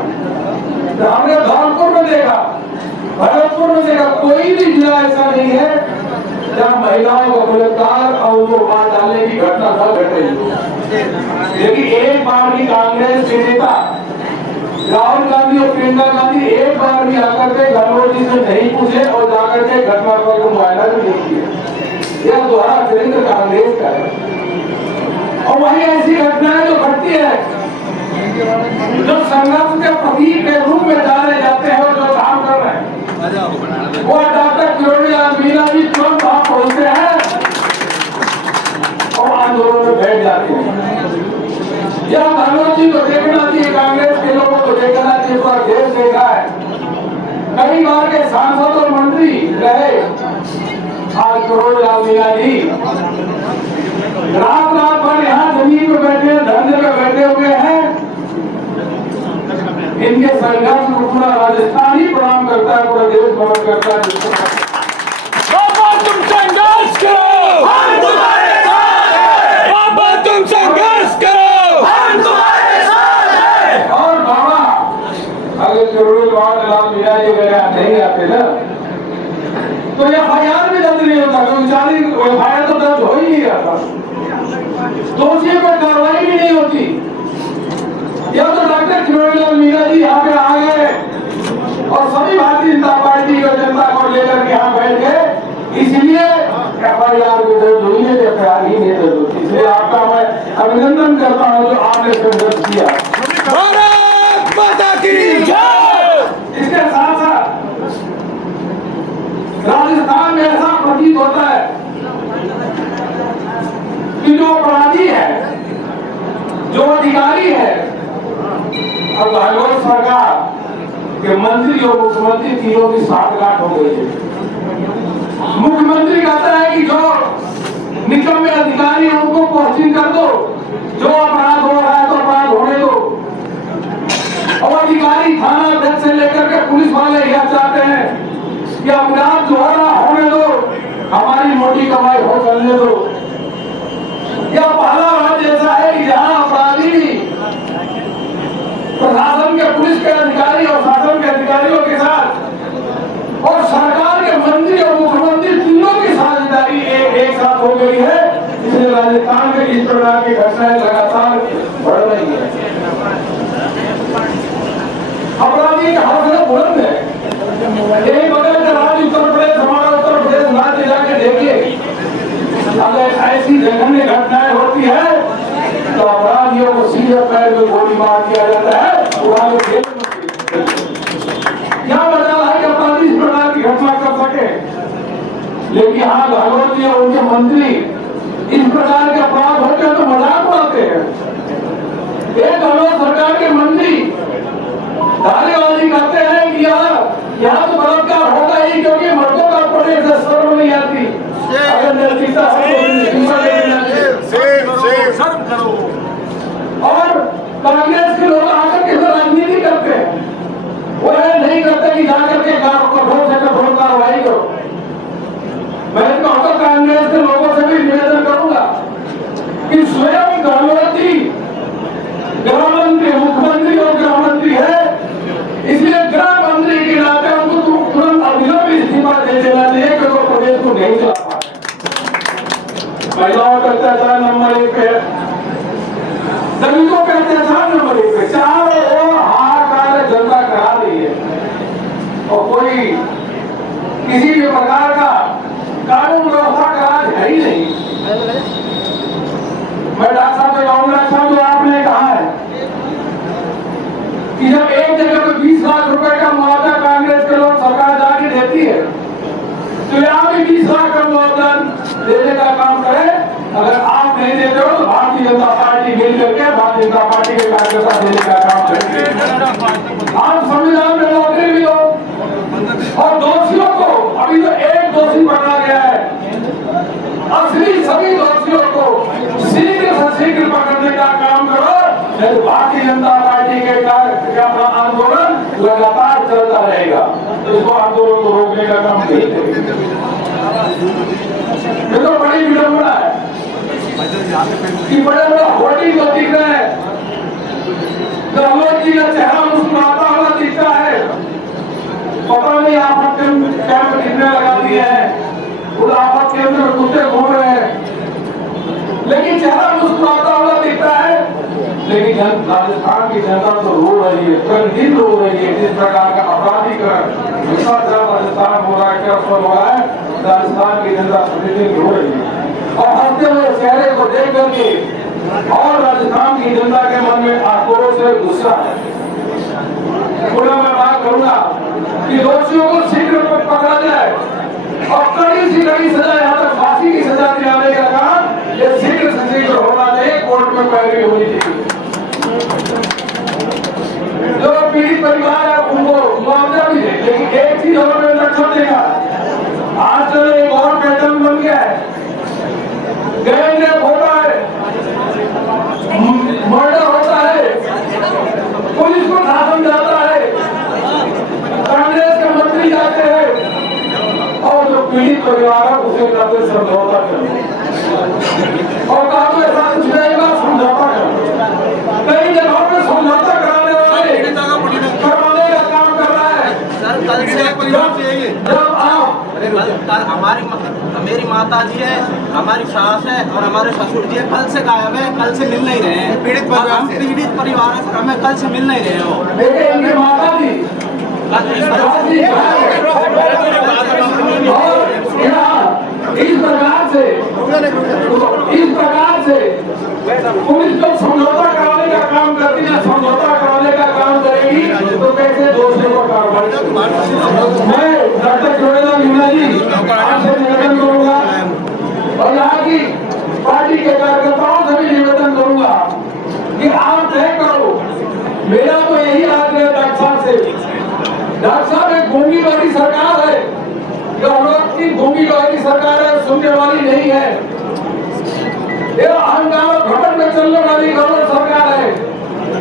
हमने धौलपुर में देखा, भरतपुर में देखा। कोई भी जिला ऐसा नहीं है जहाँ महिलाओं का बलात्कार और उनको मार डालने की घटना न घटे। लेकिन एक बार भी कांग्रेस के नेता राहुल गांधी और प्रियंका गांधी एक बार भी आकर के गहलोत जी से नहीं पूछे और जाकर के घटना को मुआयना भी नहीं किया। यह दोहरा चरित्र कांग्रेस का है। और वही ऐसी घटनाएं जो घटती है, जो संघर्ष के प्रतीक के रूप में जाने जाते हैं और जो काम कर रहे हैं, वो डॉक्टर किरोड़ीलाल मीणा जी तुरंत वहां पहुंचते हैं और आंदोलन में बैठ जाते हैं। यह गहलोत जी को देखना चाहिए, कांग्रेस के लोगों को देखना चाहिए। पूरा देश देखा है, कई बार के सांसद और मंत्री रहे। आज किरोड़ीलाल मीणा जी रात भर यहाँ जमीन पे बैठे, धरने पे बैठे हुए हैं। इनके संघर्ष को पूरा राजस्थान ही प्रणाम करता है, पूरा देश प्रणाम करता है। बाबा तुम संघर्ष करो, हम तुम्हारे साथ हैं। बाबा तुम संघर्ष करो, हम तुम्हारे साथ हैं। और बाबा अगर किरोड़ीलाल मीणा जी वगैरह नहीं आते ना तो FIR भी दर्ज नहीं होता, क्योंकि FIR तो दर्ज हो ही नहीं रहा, दोषियों पर कार्रवाई भी नहीं होती। या तो डॉक्टर किरोड़ीलाल मीणा जी यहाँ पे आ गए और सभी भारतीय जनता पार्टी और जनता को लेकर के यहाँ बैठ गए, इसलिए FIR भी दर्ज हुई है, FIR ही नहीं दर्ज होती। इसलिए आपका मैं अभिनंदन करता हूँ जो आपने संघर्ष किया। भारत माता की जय। इसके साथ साथ जो अधिकारी है, अब गहलोत सरकार के मंत्री और मुख्यमंत्री तीनों की साठगांठ हो गई है। मुख्यमंत्री कहता है कि जो निकम्मे अधिकारी हैं उनको पोस्टिंग कर दो, जो अपराध हो रहा है तो अपराध होने दो। और अधिकारी थाना अध्यक्ष से लेकर के पुलिस वाले यह चाहते हैं कि अपराध जो हो रहा होने दो, हमारी मोटी कमाई हो चलने दो। यह पहला राज्य ऐसा है कि जहां अपराधी प्रशासन के, पुलिस के अधिकारी और शासन के अधिकारियों के साथ और सरकार के मंत्री और मुख्यमंत्री तीनों की साझेदारी एक साथ हो गई है। इसलिए राजस्थान में इस प्रकार की घटनाएं लगातार बढ़ रही है। अपराधी का हौसला बुलंद है। एक बगल का राज्य उत्तर प्रदेश, हमारा उत्तर प्रदेश राज्य जाके देखिए, अगर ऐसी जघन्य घटनाएं होती है तो अपराधियों को सीधे पैर में गोली मार दिया जाता है, उड़ाने जेल में। क्या वजह है कि अपराधी इस प्रकार की घटना कर सके? लेकिन यहाँ गहलोत जी और उनके मंत्री इस प्रकार के अपराध होते हैं तो मजाक उड़ाते हैं। एक गहलोत सरकार के मंत्री धारेबाजी करते हैं कि यहाँ तो बलात्कार होगा ही, क्योंकि मर्दों का पड़े से शर्म नहीं आती। अगर नैतिकता और कांग्रेस के लोग आकर के राजनीति करते हैं, वो नहीं करते कि जाकर के कठोर से कठोर कार्रवाई करो। मैं कहता कांग्रेस के लोगों से भी निवेदन करूंगा कि स्वयं गहलोत जी गृह मंत्री, मुख्यमंत्री और गृह मंत्री है, इसलिए गृह मंत्री के नाते उनको तुरंत अविलंब इस्तीफा दे देना चाहिए कि वो प्रदेश को नहीं चला पाए। महिलाओं का अत्याचार नंबर 1 पे, दलितों का अत्याचार नंबर 1 पे, चारों ओर हाहाकार जनता करा रही है और कोई किसी भी प्रकार का कानून व्यवस्था का राज है ही नहीं। मैं डॉक्टर साहब से कहूंगा, साहब जो आपने कहा है कि जब एक जगह पे 20 लाख रुपए का मुआवजा कांग्रेस के लोग सरकार जाके देती है, तो यहाँ भी 20 लाख का मुआवजा देने का काम करे। अगर आप नहीं देते हो तो भारतीय जनता पार्टी मिल करके भारतीय जनता पार्टी के कार्यकर्ता देने का काम करेंगे। आप संविधान में नौकरी भी दो और दोषियों को, अभी तो एक दोषी पकड़ा गया है, असली सभी दोषियों को शीघ्र से शीघ्र पकड़ने का काम करो। नहीं भारतीय जनता पार्टी के आंदोलन लगातार चलता रहेगा, तो इसको आंदोलन को रोकने का काम नहीं करेगा। ये तो बड़ी विडंबना है कि बड़े बड़े होर्डिंग जो दिख रहे हैं, गहलोत जी का चेहरा मुस्कुराता हुआ दिखता है, पता नहीं आफत कैंप कितने लगा दिए हैं, उस आफत केंद्र में कुत्ते घूम रहे हैं, लेकिन चेहरा मुस्कुराता हुआ दिखता है। लेकिन राजस्थान की जनता तो रो रही है, प्रतिदिन रो रही है। जिस प्रकार का अपराधीकरण राजस्थान हो रहा है, क्या हो रहा है, राजस्थान की जनता प्रतिदिन रो रही है। और हंसते हुए चेहरे को देख करके और राजस्थान की जनता के मन में आक्रोश से गुस्सा है। पूरा मैं बात करूंगा कि दोषियों को शीघ्र पकड़ा जाए और कड़ी से कड़ी सजा, यहाँ तक फांसी की सजा दिलाने का काम ये शीघ्र से शीघ्र होना चाहिए, कोर्ट में पैरवी होनी चाहिए। जो पीड़ित परिवार है उनको मुआवजा भी दे, लेकिन एक चीज और में रखा देगा, आजकल एक और पैटर्न बन गया है, गैंग रेप होता है, मर्डर होता है, पुलिस को शासन जाता है, कांग्रेस के मंत्री जाते हैं और जो पीड़ित परिवार है उसे कहते समझौता करो और कहा तो ऐसा कुछ नहीं बा, समझौता करो। कई जगहों पे समझौता कराने वाले करवाने का काम कर रहा है। सर कल से जब आप हमारी मेरी माता जी है, हमारी सास है और हमारे ससुर जी है, कल से गायब है, कल से मिल नहीं रहे हैं। पीड़ित परिवार है सर, हमें कल से मिल नहीं रहे हैं वो। देखिए इनकी माता जी इस प्रकार से पुलिस जब समझौता कराने का काम करती है, समझौता कराने का काम करेगी तो कैसे दोषियों को कार्रवाई। मैं डॉक्टर जोड़ेला मीना जी आपसे निवेदन करूंगा और यहाँ की पार्टी के कार्यकर्ताओं से भी निवेदन करूंगा कि सरकार है सुनने वाली नहीं है। ये अहंकार घमंड में चलने वाली गवर्नमेंट सरकार है।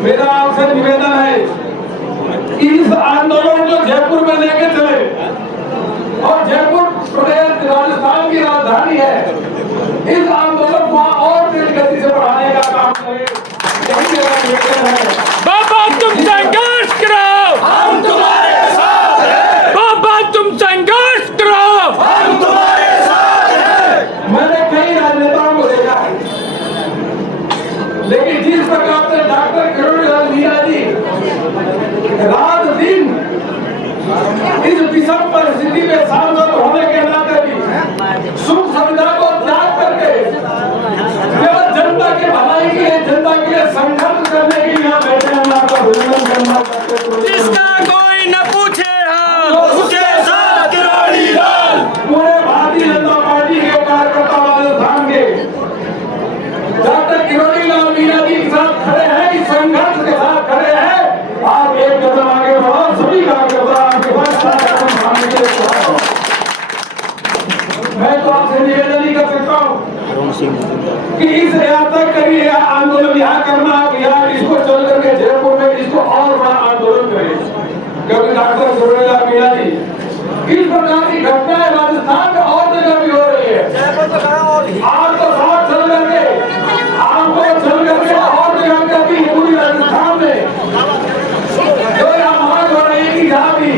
मेरा आपसे निवेदन है कि इस आंदोलन को जयपुर में लेके चले और जयपुर प्रदेश राजस्थान की राजधानी है। इस आंदोलन को और तेज गति से बढ़ाने का काम करें। यही मेरा निवेदन है। बाबा तुम संघर्ष करो, हम तुम्हारे साथ हैं। बाबा तुम संघर्ष करो, हम तुम्हारे साथ हैं। मैंने कई राजनेताओं को देखा है, लेकिन जिस प्रकार से डॉक्टर किरोड़ीलाल मीणा जी रात दिन इस विषम परिस्थिति में सांसद होने के नाते भी सुख सुविधा को त्याग करके केवल जनता के भलाई के लिए, जनता के लिए संघर्ष करने के लिए यहाँ बैठे हैं। आपका अभिनंदन करना चाहते हैं। जिसका कोई न पूछे हाल, उसके साथ किरोड़ीलाल। पूरे भारतीय जनता पार्टी के कार्यकर्ता राजस्थान के डॉक्टर किरोड़ीलाल मीणा जी के साथ खड़े हैं, इस संघर्ष के साथ खड़े हैं। आप एक कदम आगे बढ़ो, सभी कार्यकर्ता आपके पास मैं तो आपसे निवेदन ही कर सकता हूँ कि इस यात्रा करिए, आंदोलन यहाँ करना, आप यहाँ इसको चल करके जयपुर में इसको और बड़ा आंदोलन करिए, क्योंकि डॉक्टर किरोड़ीलाल मीणा जी इस प्रकार की घटनाएं राजस्थान में और जगह भी हो रही है। आपको साथ चल करके, आपको चल करके और जगह पे भी पूरी राजस्थान में जो आवाज हो रही है जहाँ भी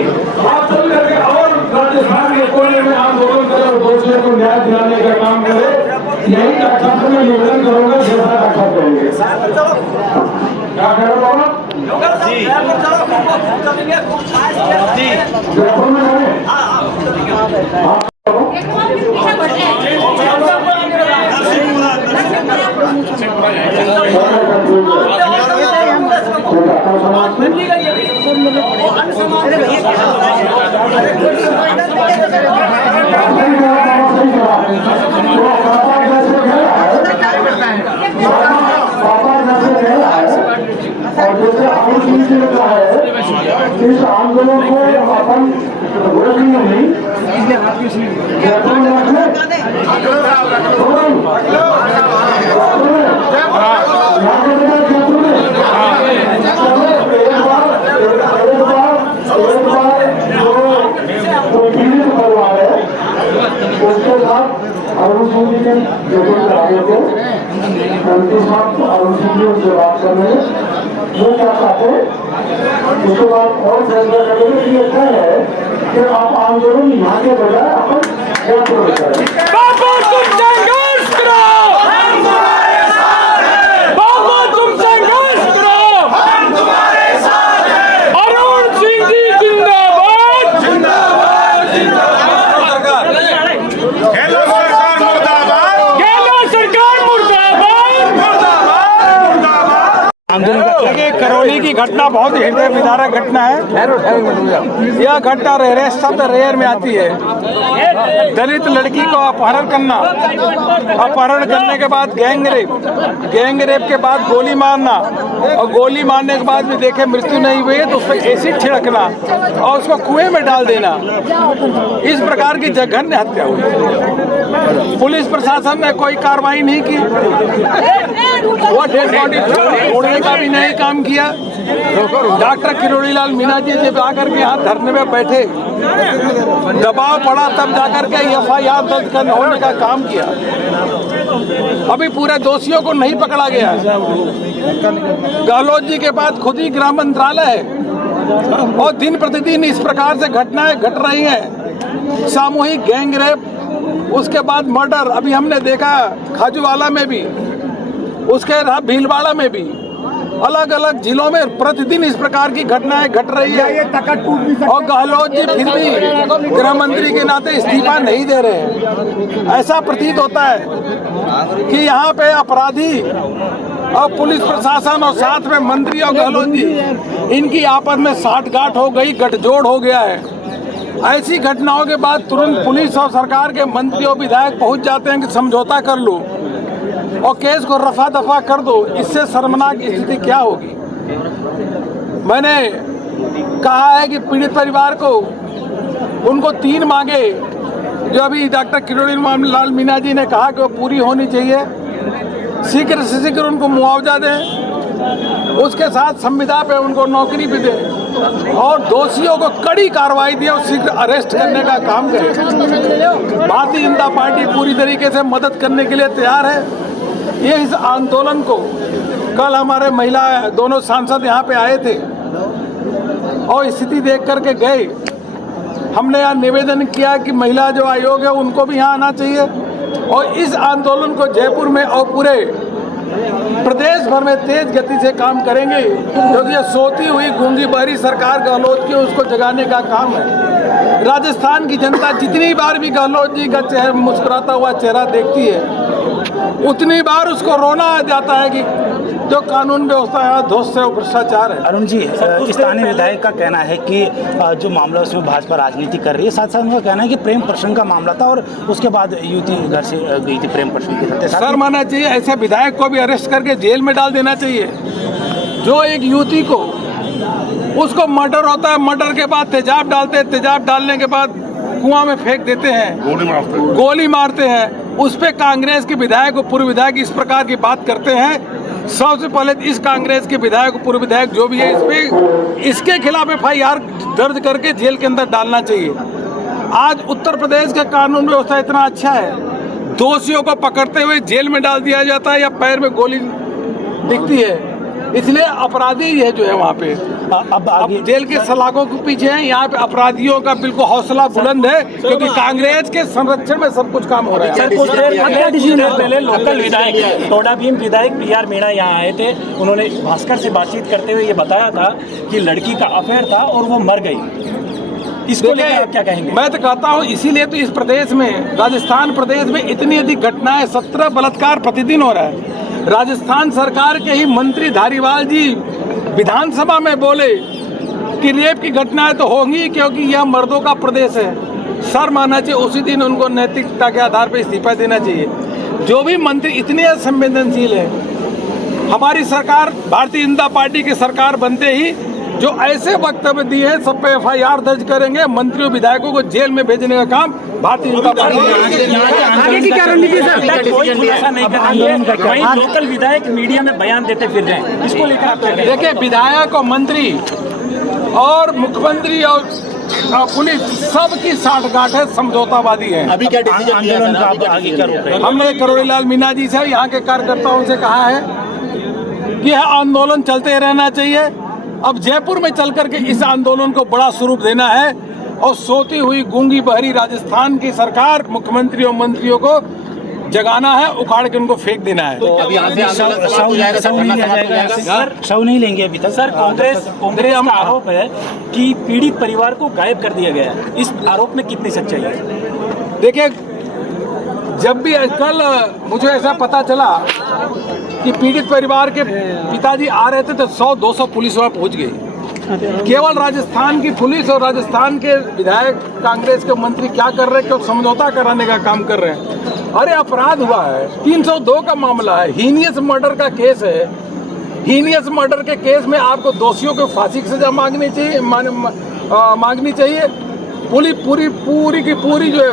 आप चल करके और राजस्थान के कोने में आंदोलन करें और दोषियों को न्याय दिलाने का काम करें। यही डॉक्टर से मैं निवेदन करूंगा, जैसा डॉक्टर कहेंगे। क्या कह रहे हो जी? जयपुर में करें। इस आंदोलन को अपन रोकेंगे नहीं, उसके साथ अरुण सिंह जी के जयपुर से आगे थे, उनके साथ अरुण सिंह जी उनसे बात कर रहे हैं। वो क्या चाहते हैं उसके बाद और फैसला करेंगे। ये तय है कि आप आंदोलन यहाँ के बजाय अपन जयपुर में करें। बाबा तुम संघर्ष करो, हम तुम्हारे साथ हैं। बाबा तुम संघर्ष करो, हम तुम्हारे साथ हैं। अरुण सिंह जी जिंदाबाद, जिंदाबाद, जिंदाबाद। गहलोत सरकार मुर्दाबाद, गहलोत सरकार मुर्दाबाद, मुर्दाबाद, मुर्दाबाद। देखिए, करौली की घटना बहुत ही हृदय विदारक घटना है। यह घटना रेयर शब्द रेयर में आती है। दलित लड़की को अपहरण करना, अपहरण करने के बाद गैंग रेप के बाद गोली मारना, और गोली मारने के बाद भी देखे मृत्यु नहीं हुई है तो उस पर एसिड छिड़कना और उसको कुएं में डाल देना, इस प्रकार की जघन्य हत्या हुई। पुलिस प्रशासन ने कोई कार्रवाई नहीं की, वो डेड बॉडी छोड़ने का भी नहीं काम किया। डॉक्टर किरोड़ीलाल मीणा जी जब आकर के यहाँ धरने में बैठे, दबाव पड़ा तब जाकर के FIR दर्ज करने होने का काम किया। अभी पूरे दोषियों को नहीं पकड़ा गया। गहलोत जी के बाद खुद ही गृह मंत्रालय है और दिन प्रतिदिन इस प्रकार से घटनाएं घट रही हैं। सामूहिक गैंग रेप, उसके बाद मर्डर, अभी हमने देखा खाजूवाला में भी, उसके भीलवाड़ा में भी, अलग अलग जिलों में प्रतिदिन इस प्रकार की घटनाएं घट रही है। और गहलोत जी फिर भी गृह मंत्री के नाते इस्तीफा नहीं दे रहे हैं। ऐसा प्रतीत होता है कि यहाँ पे अपराधी और पुलिस प्रशासन और साथ में मंत्री और गहलोत जी, इनकी आपस में साठगांठ हो गई, गठजोड़ हो गया है। ऐसी घटनाओं के बाद तुरंत पुलिस और सरकार के मंत्री और विधायक पहुंच जाते हैं कि समझौता कर लो और केस को रफा दफा कर दो। इससे शर्मनाक स्थिति क्या होगी? मैंने कहा है कि पीड़ित परिवार को, उनको 3 मांगे जो अभी डॉक्टर किरोड़ी लाल मीणा जी ने कहा कि वो पूरी होनी चाहिए, शीघ्र से शीघ्र उनको मुआवजा दें, उसके साथ संविदा पे उनको नौकरी भी दें और दोषियों को कड़ी कार्रवाई दी और शीघ्र अरेस्ट करने का काम करें। भारतीय जनता पार्टी पूरी तरीके से मदद करने के लिए तैयार है। ये इस आंदोलन को कल हमारे महिला दोनों सांसद यहाँ पे आए थे और स्थिति देख करके गए। हमने यहाँ निवेदन किया कि महिला जो आयोग है उनको भी यहाँ आना चाहिए और इस आंदोलन को जयपुर में और पूरे प्रदेश भर में तेज गति से काम करेंगे, क्योंकि ये सोती हुई गूंगी बहरी सरकार गहलोत की उसको जगाने का काम है। राजस्थान की जनता जितनी बार भी गहलोत जी का चेहरा मुस्कुराता हुआ चेहरा देखती है, उतनी बार उसको रोना आ जाता है कि जो कानून व्यवस्था है ध्वस्त है, वो भ्रष्टाचार है। अरुण जी, स्थानीय विधायक का कहना है कि जो मामला उसमें भाजपा राजनीति कर रही है, साथ साथ उनका कहना है कि प्रेम प्रसंग का मामला था और उसके बाद युवती घर से गई थी प्रेम प्रसंग के साथ। सर मानना चाहिए ऐसे विधायक को भी अरेस्ट करके जेल में डाल देना चाहिए। जो एक युवती को उसको मर्डर होता है, मर्डर के बाद तेजाब डालते हैं, तेजाब डालने के बाद कुआं में फेंक देते हैं, गोली मारते हैं, उस पे कांग्रेस के विधायक और पूर्व विधायक इस प्रकार की बात करते हैं। सबसे पहले इस कांग्रेस के विधायक पूर्व विधायक जो भी है इसके खिलाफ FIR दर्ज करके जेल के अंदर डालना चाहिए। आज उत्तर प्रदेश का कानून व्यवस्था इतना अच्छा है, दोषियों को पकड़ते हुए जेल में डाल दिया जाता है या पैर में गोली दिखती है, इसलिए अपराधी है जो है वहाँ पे अब जेल के सलाखों के पीछे हैं। यहाँ पे अपराधियों का बिल्कुल हौसला बुलंद है, क्योंकि कांग्रेस के संरक्षण में सब कुछ काम हो रहा है। सर, कुछ देर पहले लोकल विधायक टोडा भीम विधायक PR मीणा यहाँ आए थे। उन्होंने भास्कर से बातचीत करते हुए ये बताया था कि लड़की का अफेयर था और वो मर गई। इसको लेकर आप क्या कहेंगे? मैं तो कहता हूँ इसीलिए तो इस प्रदेश में, राजस्थान प्रदेश में इतनी अधिक घटनाएं, 17 बलात्कार प्रतिदिन हो रहा है। राजस्थान सरकार के ही मंत्री धारीवाल जी विधानसभा में बोले कि रेप की घटनाएं तो होंगी क्योंकि यह मर्दों का प्रदेश है। सर मानना चाहिए, उसी दिन उनको नैतिकता के आधार पर इस्तीफा देना चाहिए। जो भी मंत्री इतने असंवेदनशील है, हमारी सरकार भारतीय जनता पार्टी की सरकार बनते ही जो ऐसे वक्तव्य दिए हैं सब पे FIR दर्ज करेंगे, मंत्रियों विधायकों को जेल में भेजने का काम भारतीय जनता पार्टी आगे की क्या रणनीति सर? कोई खुलासा नहीं करेंगे, कई लोकल विधायक मीडिया में बयान देते फिर रहे हैं, इसको लेकर आप क्या कहेंगे? देखिए, विधायक और मंत्री और मुख्यमंत्री और पुलिस सबकी साठगांठ है, समझौतावादी है। अभी क्या आंदोलन का आगे क्या रोक रहे हैं? हमने किरोड़ी लाल मीणा जी से, यहाँ के कार्यकर्ताओं से कहा है कि यह आंदोलन चलते रहना चाहिए। अब जयपुर में चल करके इस आंदोलन को बड़ा स्वरूप देना है और सोती हुई गूंगी बहरी राजस्थान की सरकार, मुख्यमंत्री और मंत्रियों को जगाना है, उखाड़ के उनको फेंक देना है। तो अभी शव नहीं लेंगे अभी तक। सर, कांग्रेस का आरोप है कि पीड़ित परिवार को गायब कर दिया गया है, इस आरोप में कितनी सच्चाई है? देखिए, जब भी कल मुझे ऐसा पता चला कि पीड़ित परिवार के पिताजी आ रहे थे तो 100-200 पुलिस वहाँ पहुँच गई। केवल राजस्थान की पुलिस और राजस्थान के विधायक, कांग्रेस के मंत्री क्या कर रहे हैं? क्यों समझौता कराने का काम कर रहे हैं? अरे अपराध हुआ है, 302 का मामला है, हीनियस मर्डर का केस है। हीनियस मर्डर के केस में आपको दोषियों को फांसी की सजा मांगनी चाहिए। पूरी की पूरी जो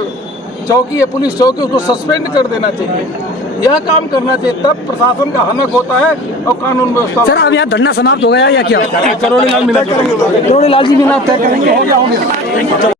चौकी है, पुलिस चौकी, उसको सस्पेंड कर देना चाहिए। यह काम करना चाहिए, तब प्रशासन का हनक होता है और कानून व्यवस्था। सर, अब यहाँ धरना समाप्त हो गया या क्या? किरोड़ी लाल जी मीणा तय करेंगे, हो गया।